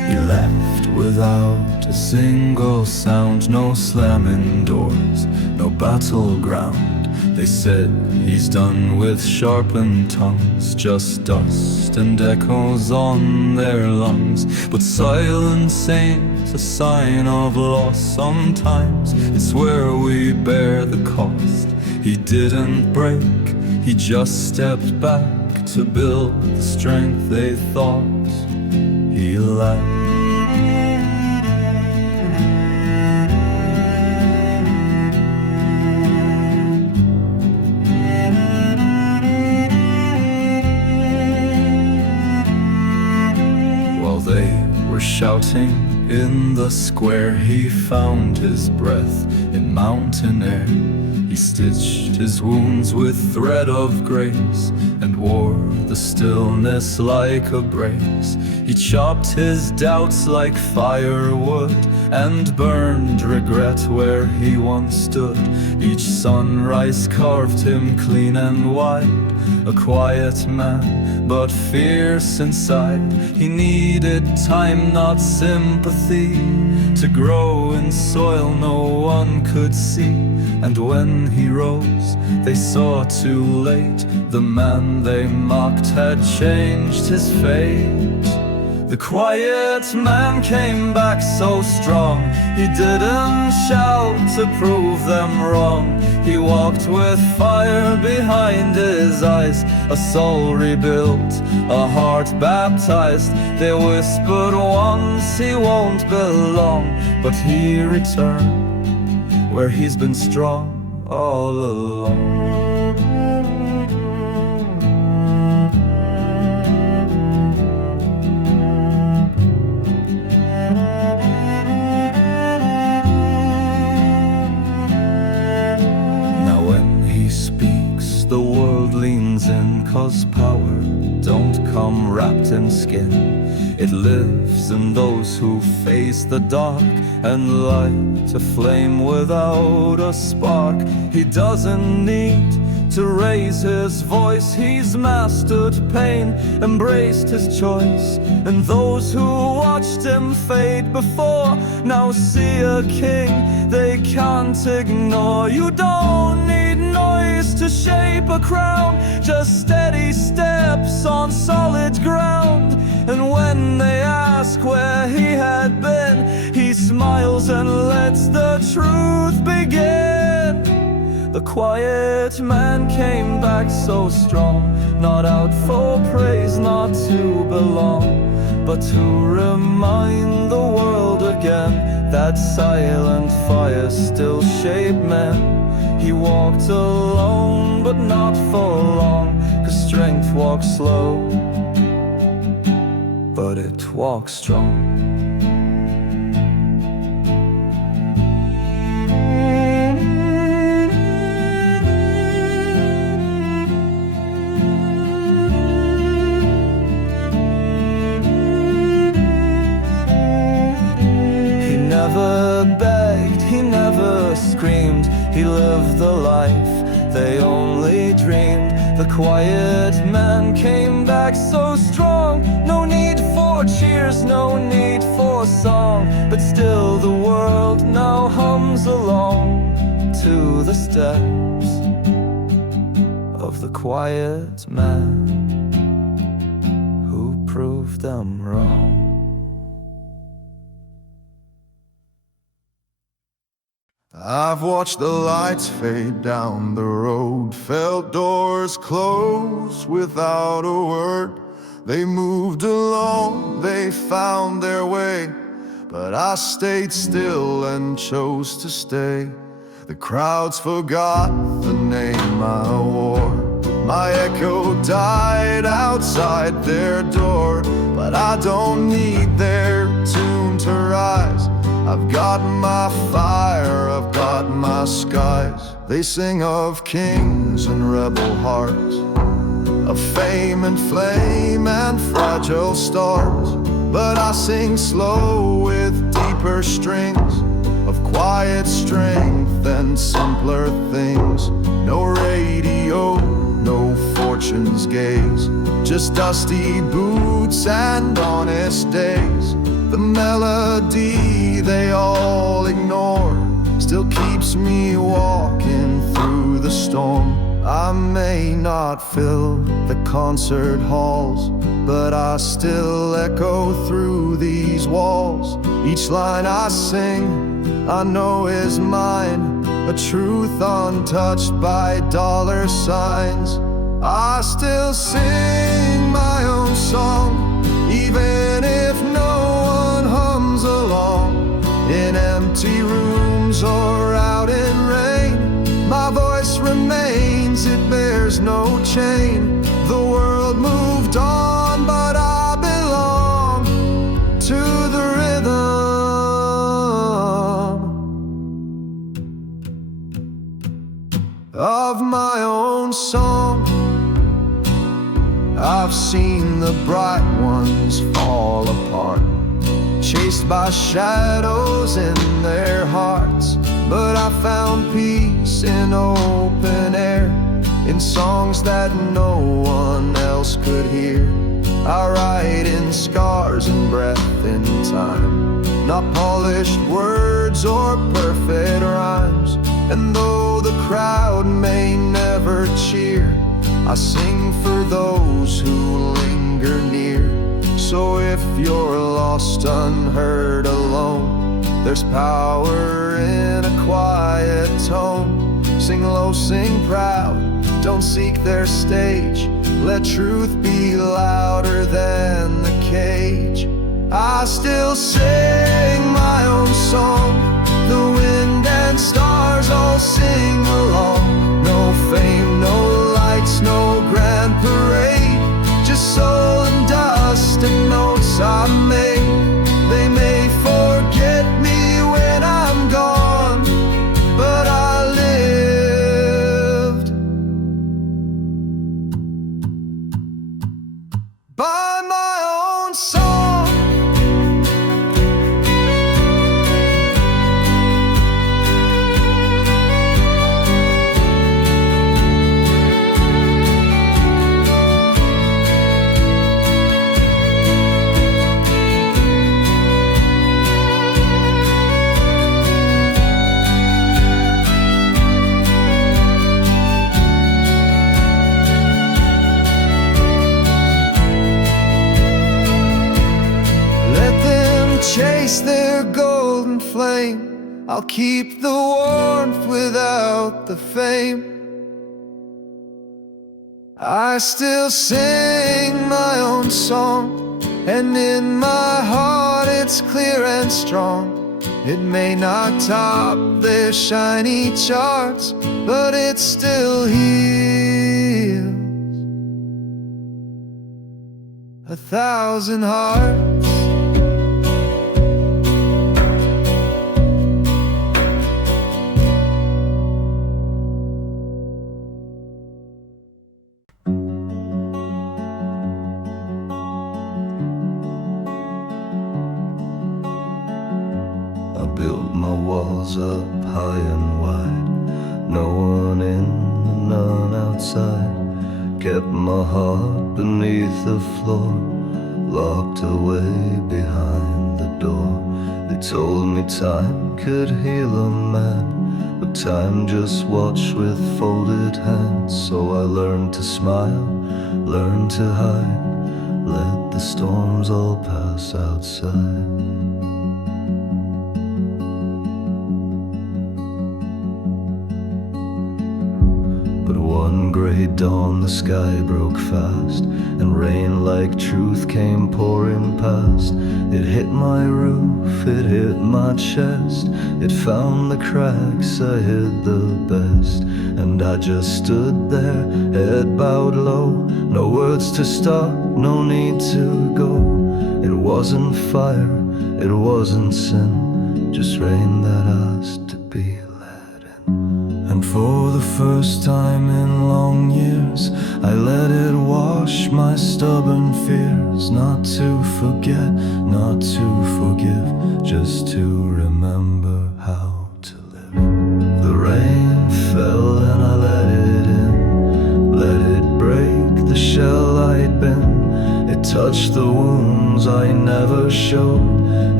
without a single sound, no slamming doors, no battleground. They said he's done with sharpened tongues, just dust and echoes on their lungs. But silence ain't a sign of loss. Sometimes it's where we bear the cost. He didn't break, he just stepped back to build the strength they thought he lacked. Shouting in the square, he found his breath in mountain air. He stitched his wounds with thread of grace and wore the stillness like a brace. He chopped his doubts like firewood and burned regret where he once stood. Each sunrise carved him clean and wide, a quiet man, but fierce inside. He needed time, not sympathy, to grow in soil no one could see. And when he rose, they saw too late. The man they mocked had changed his fate. The quiet man came back so strong. He didn't shout to prove them wrong. He walked with fire behind his eyes, a soul rebuilt, a heart baptized. They whispered once he won't belong, but he returned where he's been strong all along. The world leans in, 'cause power don't come wrapped in skin. It lives in those who face the dark and light a flame without a spark. He doesn't need to raise his voice. He's mastered pain, embraced his choice. And those who watched him fade before now see a king they can't ignore. You don't need noise to shape a crown, just steady steps on solid ground. And when they ask where he had been, he smiles and lets the truth begin. The quiet man came back so strong, not out for praise, not to belong, but to remind the world again that silent fire still shaped men. He walked alone, but not for long, 'cause strength walks slow, but it walks strong. He never begged, he never screamed. He lived the life they only dreamed. The quiet man came back so strong. No need for cheers, no need for song, but still the world now hums along to the steps of the quiet man who proved them wrong. I've watched the lights fade down the road, felt doors close without a word. They moved along, they found their way, but I stayed still and chose to stay. The crowds forgot the name I wore. My echo died outside their door, but I don't need their tune to rise. I've got my fire, I've got my skies. They sing of kings and rebel hearts, of fame and flame and fragile stars. But I sing slow with deeper strings, of quiet strength and simpler things. No radio, no fortune's gaze, just dusty boots and honest days. The melody they all ignore still keeps me walking through the storm. I may not fill the concert halls, but I still echo through these walls. Each line I sing, I know is mine, a truth untouched by dollar signs. I still sing my own song, even if no one hums along. In empty rooms or out in rain, my voice remains, it bears no chain. The world moved on, but I belong to the rhythm of my own song. I've seen the bright ones fall apart, chased by shadows in their hearts. But I found peace in open air, in songs that no one else could hear. I write in scars and breath in time, not polished words or perfect rhymes. And though the crowd may never cheer, I sing for those who linger near. So if you're lost, unheard, alone, there's power in a quiet tone. Sing low, sing proud, don't seek their stage. Let truth be louder than the cage. I still sing my own song, the wind and stars all sing along. No fame, no lights, no grand parade, just soul and dust and notes I made. They may forget me when I'm gone, but I lived by my own song. Chase their golden flame, I'll keep the warmth without the fame. I still sing my own song, and in my heart it's clear and strong. It may not top their shiny charts, but it still heals 1,000 hearts. Built my walls up high and wide, no one in and none outside. Kept my heart beneath the floor, locked away behind the door. They told me time could heal a man, but time just watched with folded hands. So I learned to smile, learned to hide, let the storms all pass outside. One gray dawn the sky broke fast, and rain like truth came pouring past. It hit my roof, it hit my chest, it found the cracks I hid the best. And I just stood there, head bowed low, no words to stop, no need to go. It wasn't fire, it wasn't sin, just rain that asked to be. And for the first time in long years, I let it wash my stubborn fears. Not to forget, not to forgive, just to remember how to live. The rain fell and I let it in, let it break the shell I'd been. It touched the wounds I never showed,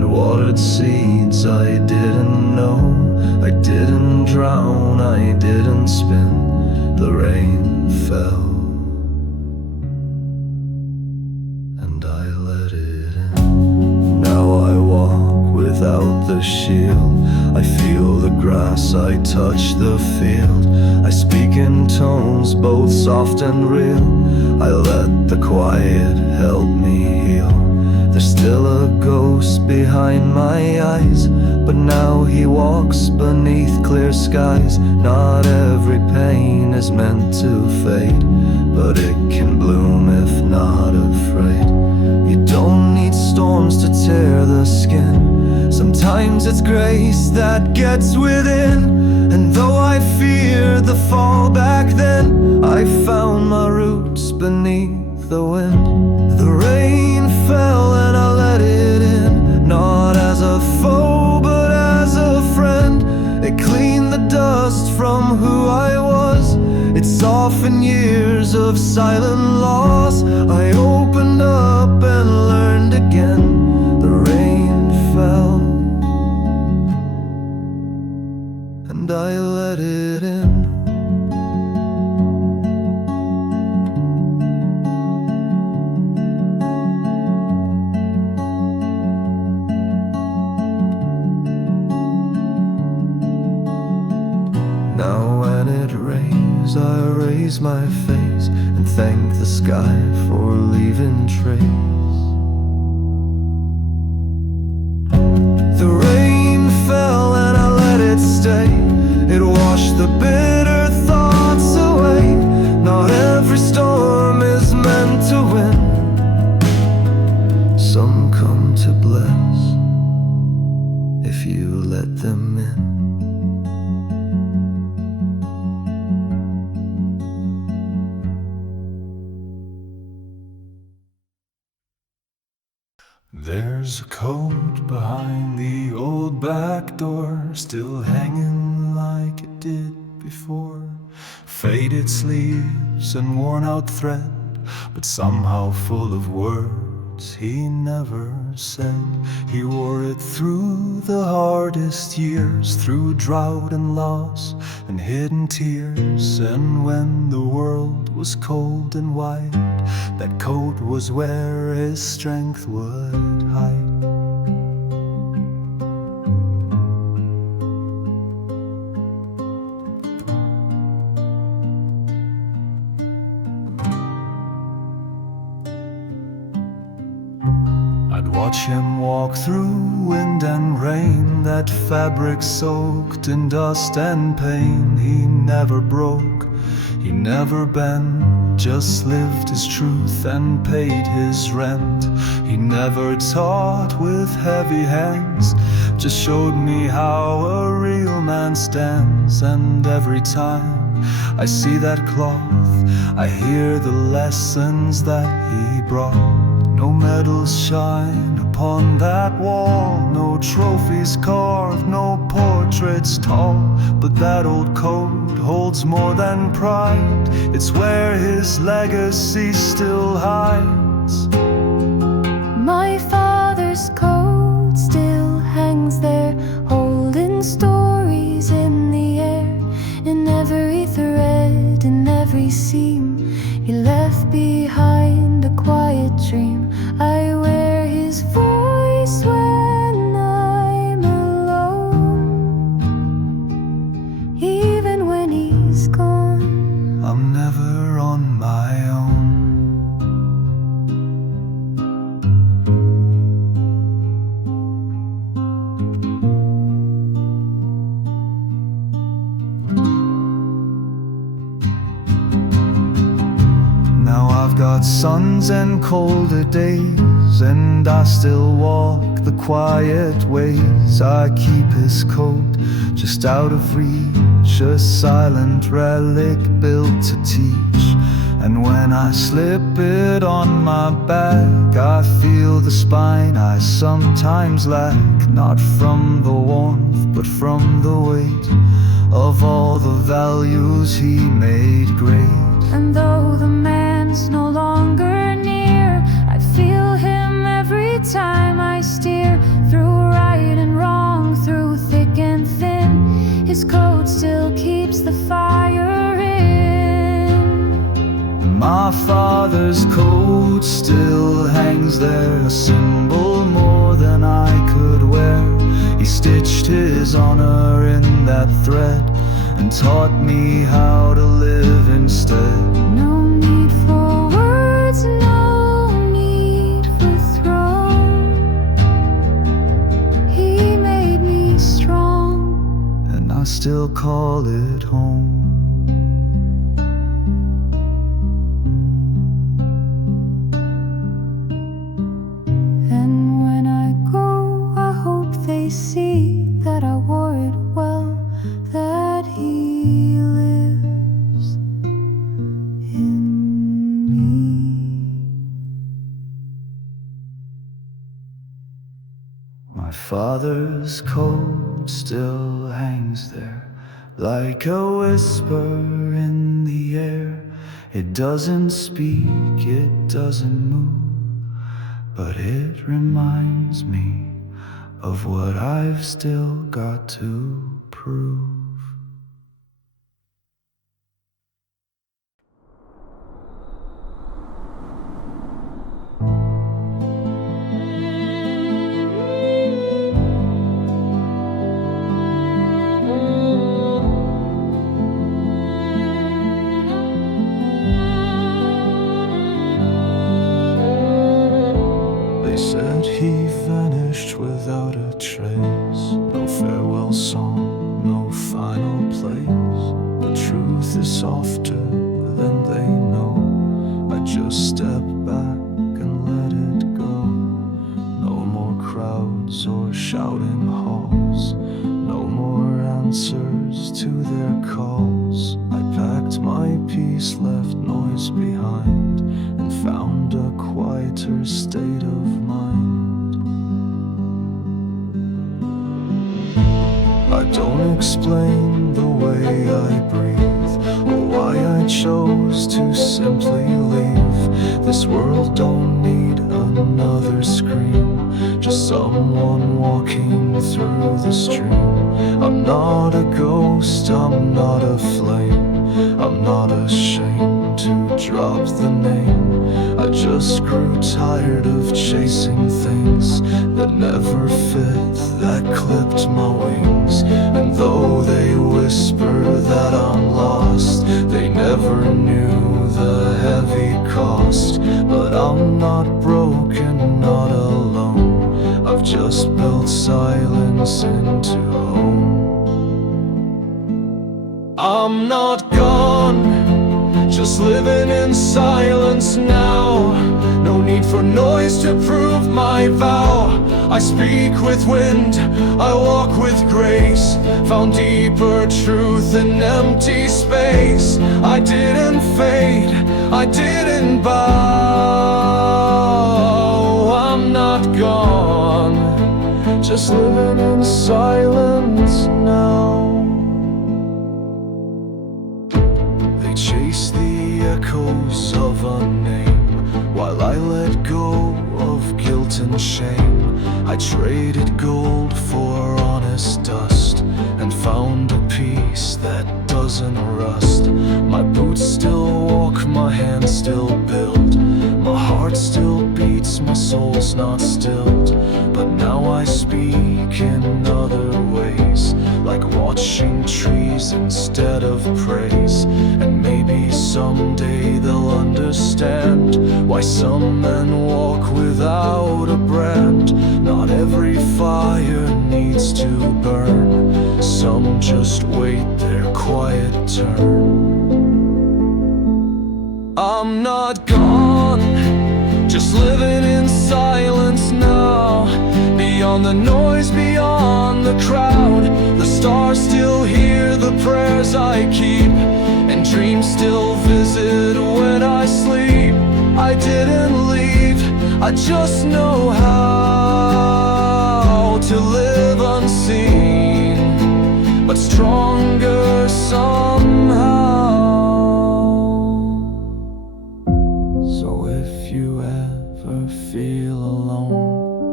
and watered seeds I didn't know. I didn't drown, I didn't spin. The rain fell, and I let it in. Now I walk without the shield. I feel the grass, I touch the field. I speak in tones both soft and real. I let the quiet help me heal. There's still a ghost behind my eyes, but now he walks beneath clear skies. Not every pain is meant to fade, but it can bloom if not afraid. You don't need storms to tear the skin. Sometimes it's grace that gets within. And though I feared the fall back then, I found my roots beneath the wind. The rain fell and I let it in, not as a foe but as a friend. It cleaned the dust from who I was. It softened years of silent loss. I opened up and learned again. The rain fell, and I let it in. Now when it rains, I raise my face and thank the sky for leaving trace. The rain fell and I let it stay. It washed the bitter thoughts away. Not every storm is meant to win. Some come to bless if you let them in. There's a coat behind the old back door, still hanging like it did before. Faded sleeves and worn out thread, but somehow full of words he never said. He wore it through the hardest years, through drought and loss and hidden tears. And when the world was cold and white, that coat was where his strength would hide. I'd watch him walk through wind and rain, that fabric soaked in dust and pain. He never broke, he never bent, just lived his truth and paid his rent. He never taught with heavy hands, just showed me how a real man stands. And every time I see that cloth, I hear the lessons that he brought. No medals shine upon that wall, no trophies carved, no portraits tall, but that old coat holds more than pride. It's where his legacy still hides. My father's coat still hangs there, holding stories in the air. In every thread, in every seam, he left behind a quiet dream. I wear his voice when I'm alone. Even when he's gone, I'm never on my own. Now I've got suns and colder days, and I still walk the quiet ways. I keep his coat just out of reach, a silent relic built to teach. And when I slip it on my back, I feel the spine I sometimes lack, not from the warmth, but from the weight of all the values he made great. and though the man's no longer near, I feel him every time I steer through right and wrong, through thick and thin. His code still keeps the fire in. My father's coat still hangs there, a symbol more than I could wear. He stitched his honor in that thread and taught me how to live instead. No need for words, no need for throne. He made me strong, And I still call it home. and when I go, I hope they see that I wore it well, that he lives in me. My father's coat still hangs there, like a whisper in the air. It doesn't speak, it doesn't move, but it reminds me of what I've still got to prove. They said he vanished without a trace. No farewell song, no final place. The truth is softer than they know. I just step back and let it go. No more crowds or shouting halls, no more answers to their calls. I packed my peace, left noise behind, and found a quieter state of mind. I don't explain the way I breathe, or why I chose to simply leave. This world don't need another scream, just someone walking through the stream. I'm not a ghost, I'm not a flame, I'm not ashamed to drop the name. I just grew tired of chasing things that never fit, that clipped my wings. And though they whisper that I'm lost, they never knew the heavy cost. But I'm not broken, not alone, I've just built silence into home. I'm not gone, just living in silence now. No need for noise to prove my vow. I speak with wind, I walk with grace, found deeper truth in empty space. I didn't fade, I didn't bow. I'm not gone, just living in silence now. They chase the echoes of a name, while I let go of guilt and shame. I traded gold for honest dust, and found a peace that doesn't rust. My boots still walk, my hands still build, my heart still beats, my soul's not stilled. But now I speak in other ways, like watching trees instead of praise. And maybe someday they'll understand why some men walk without a brand. Not every fire needs to burn, some just wait their quiet turn. I'm not gone, just living in silence now. Beyond the noise, beyond the crowd, the stars still hear the prayers I keep, and dreams still visit when I sleep. I didn't leave, I just know how to live unseen, but stronger somehow. So if you ever feel alone,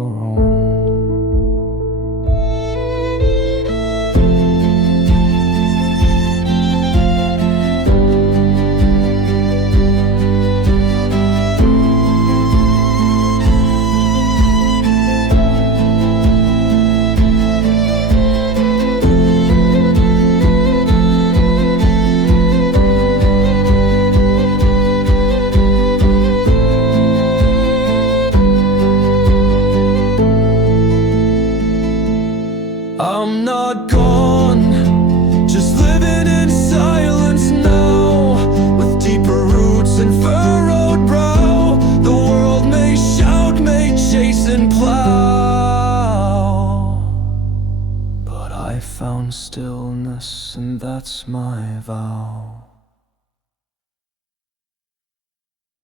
your own. I'm not gone, just living in silence now, with deeper roots and furrowed brow. The world may shout, may chase and plow, but I found stillness, and that's my vow.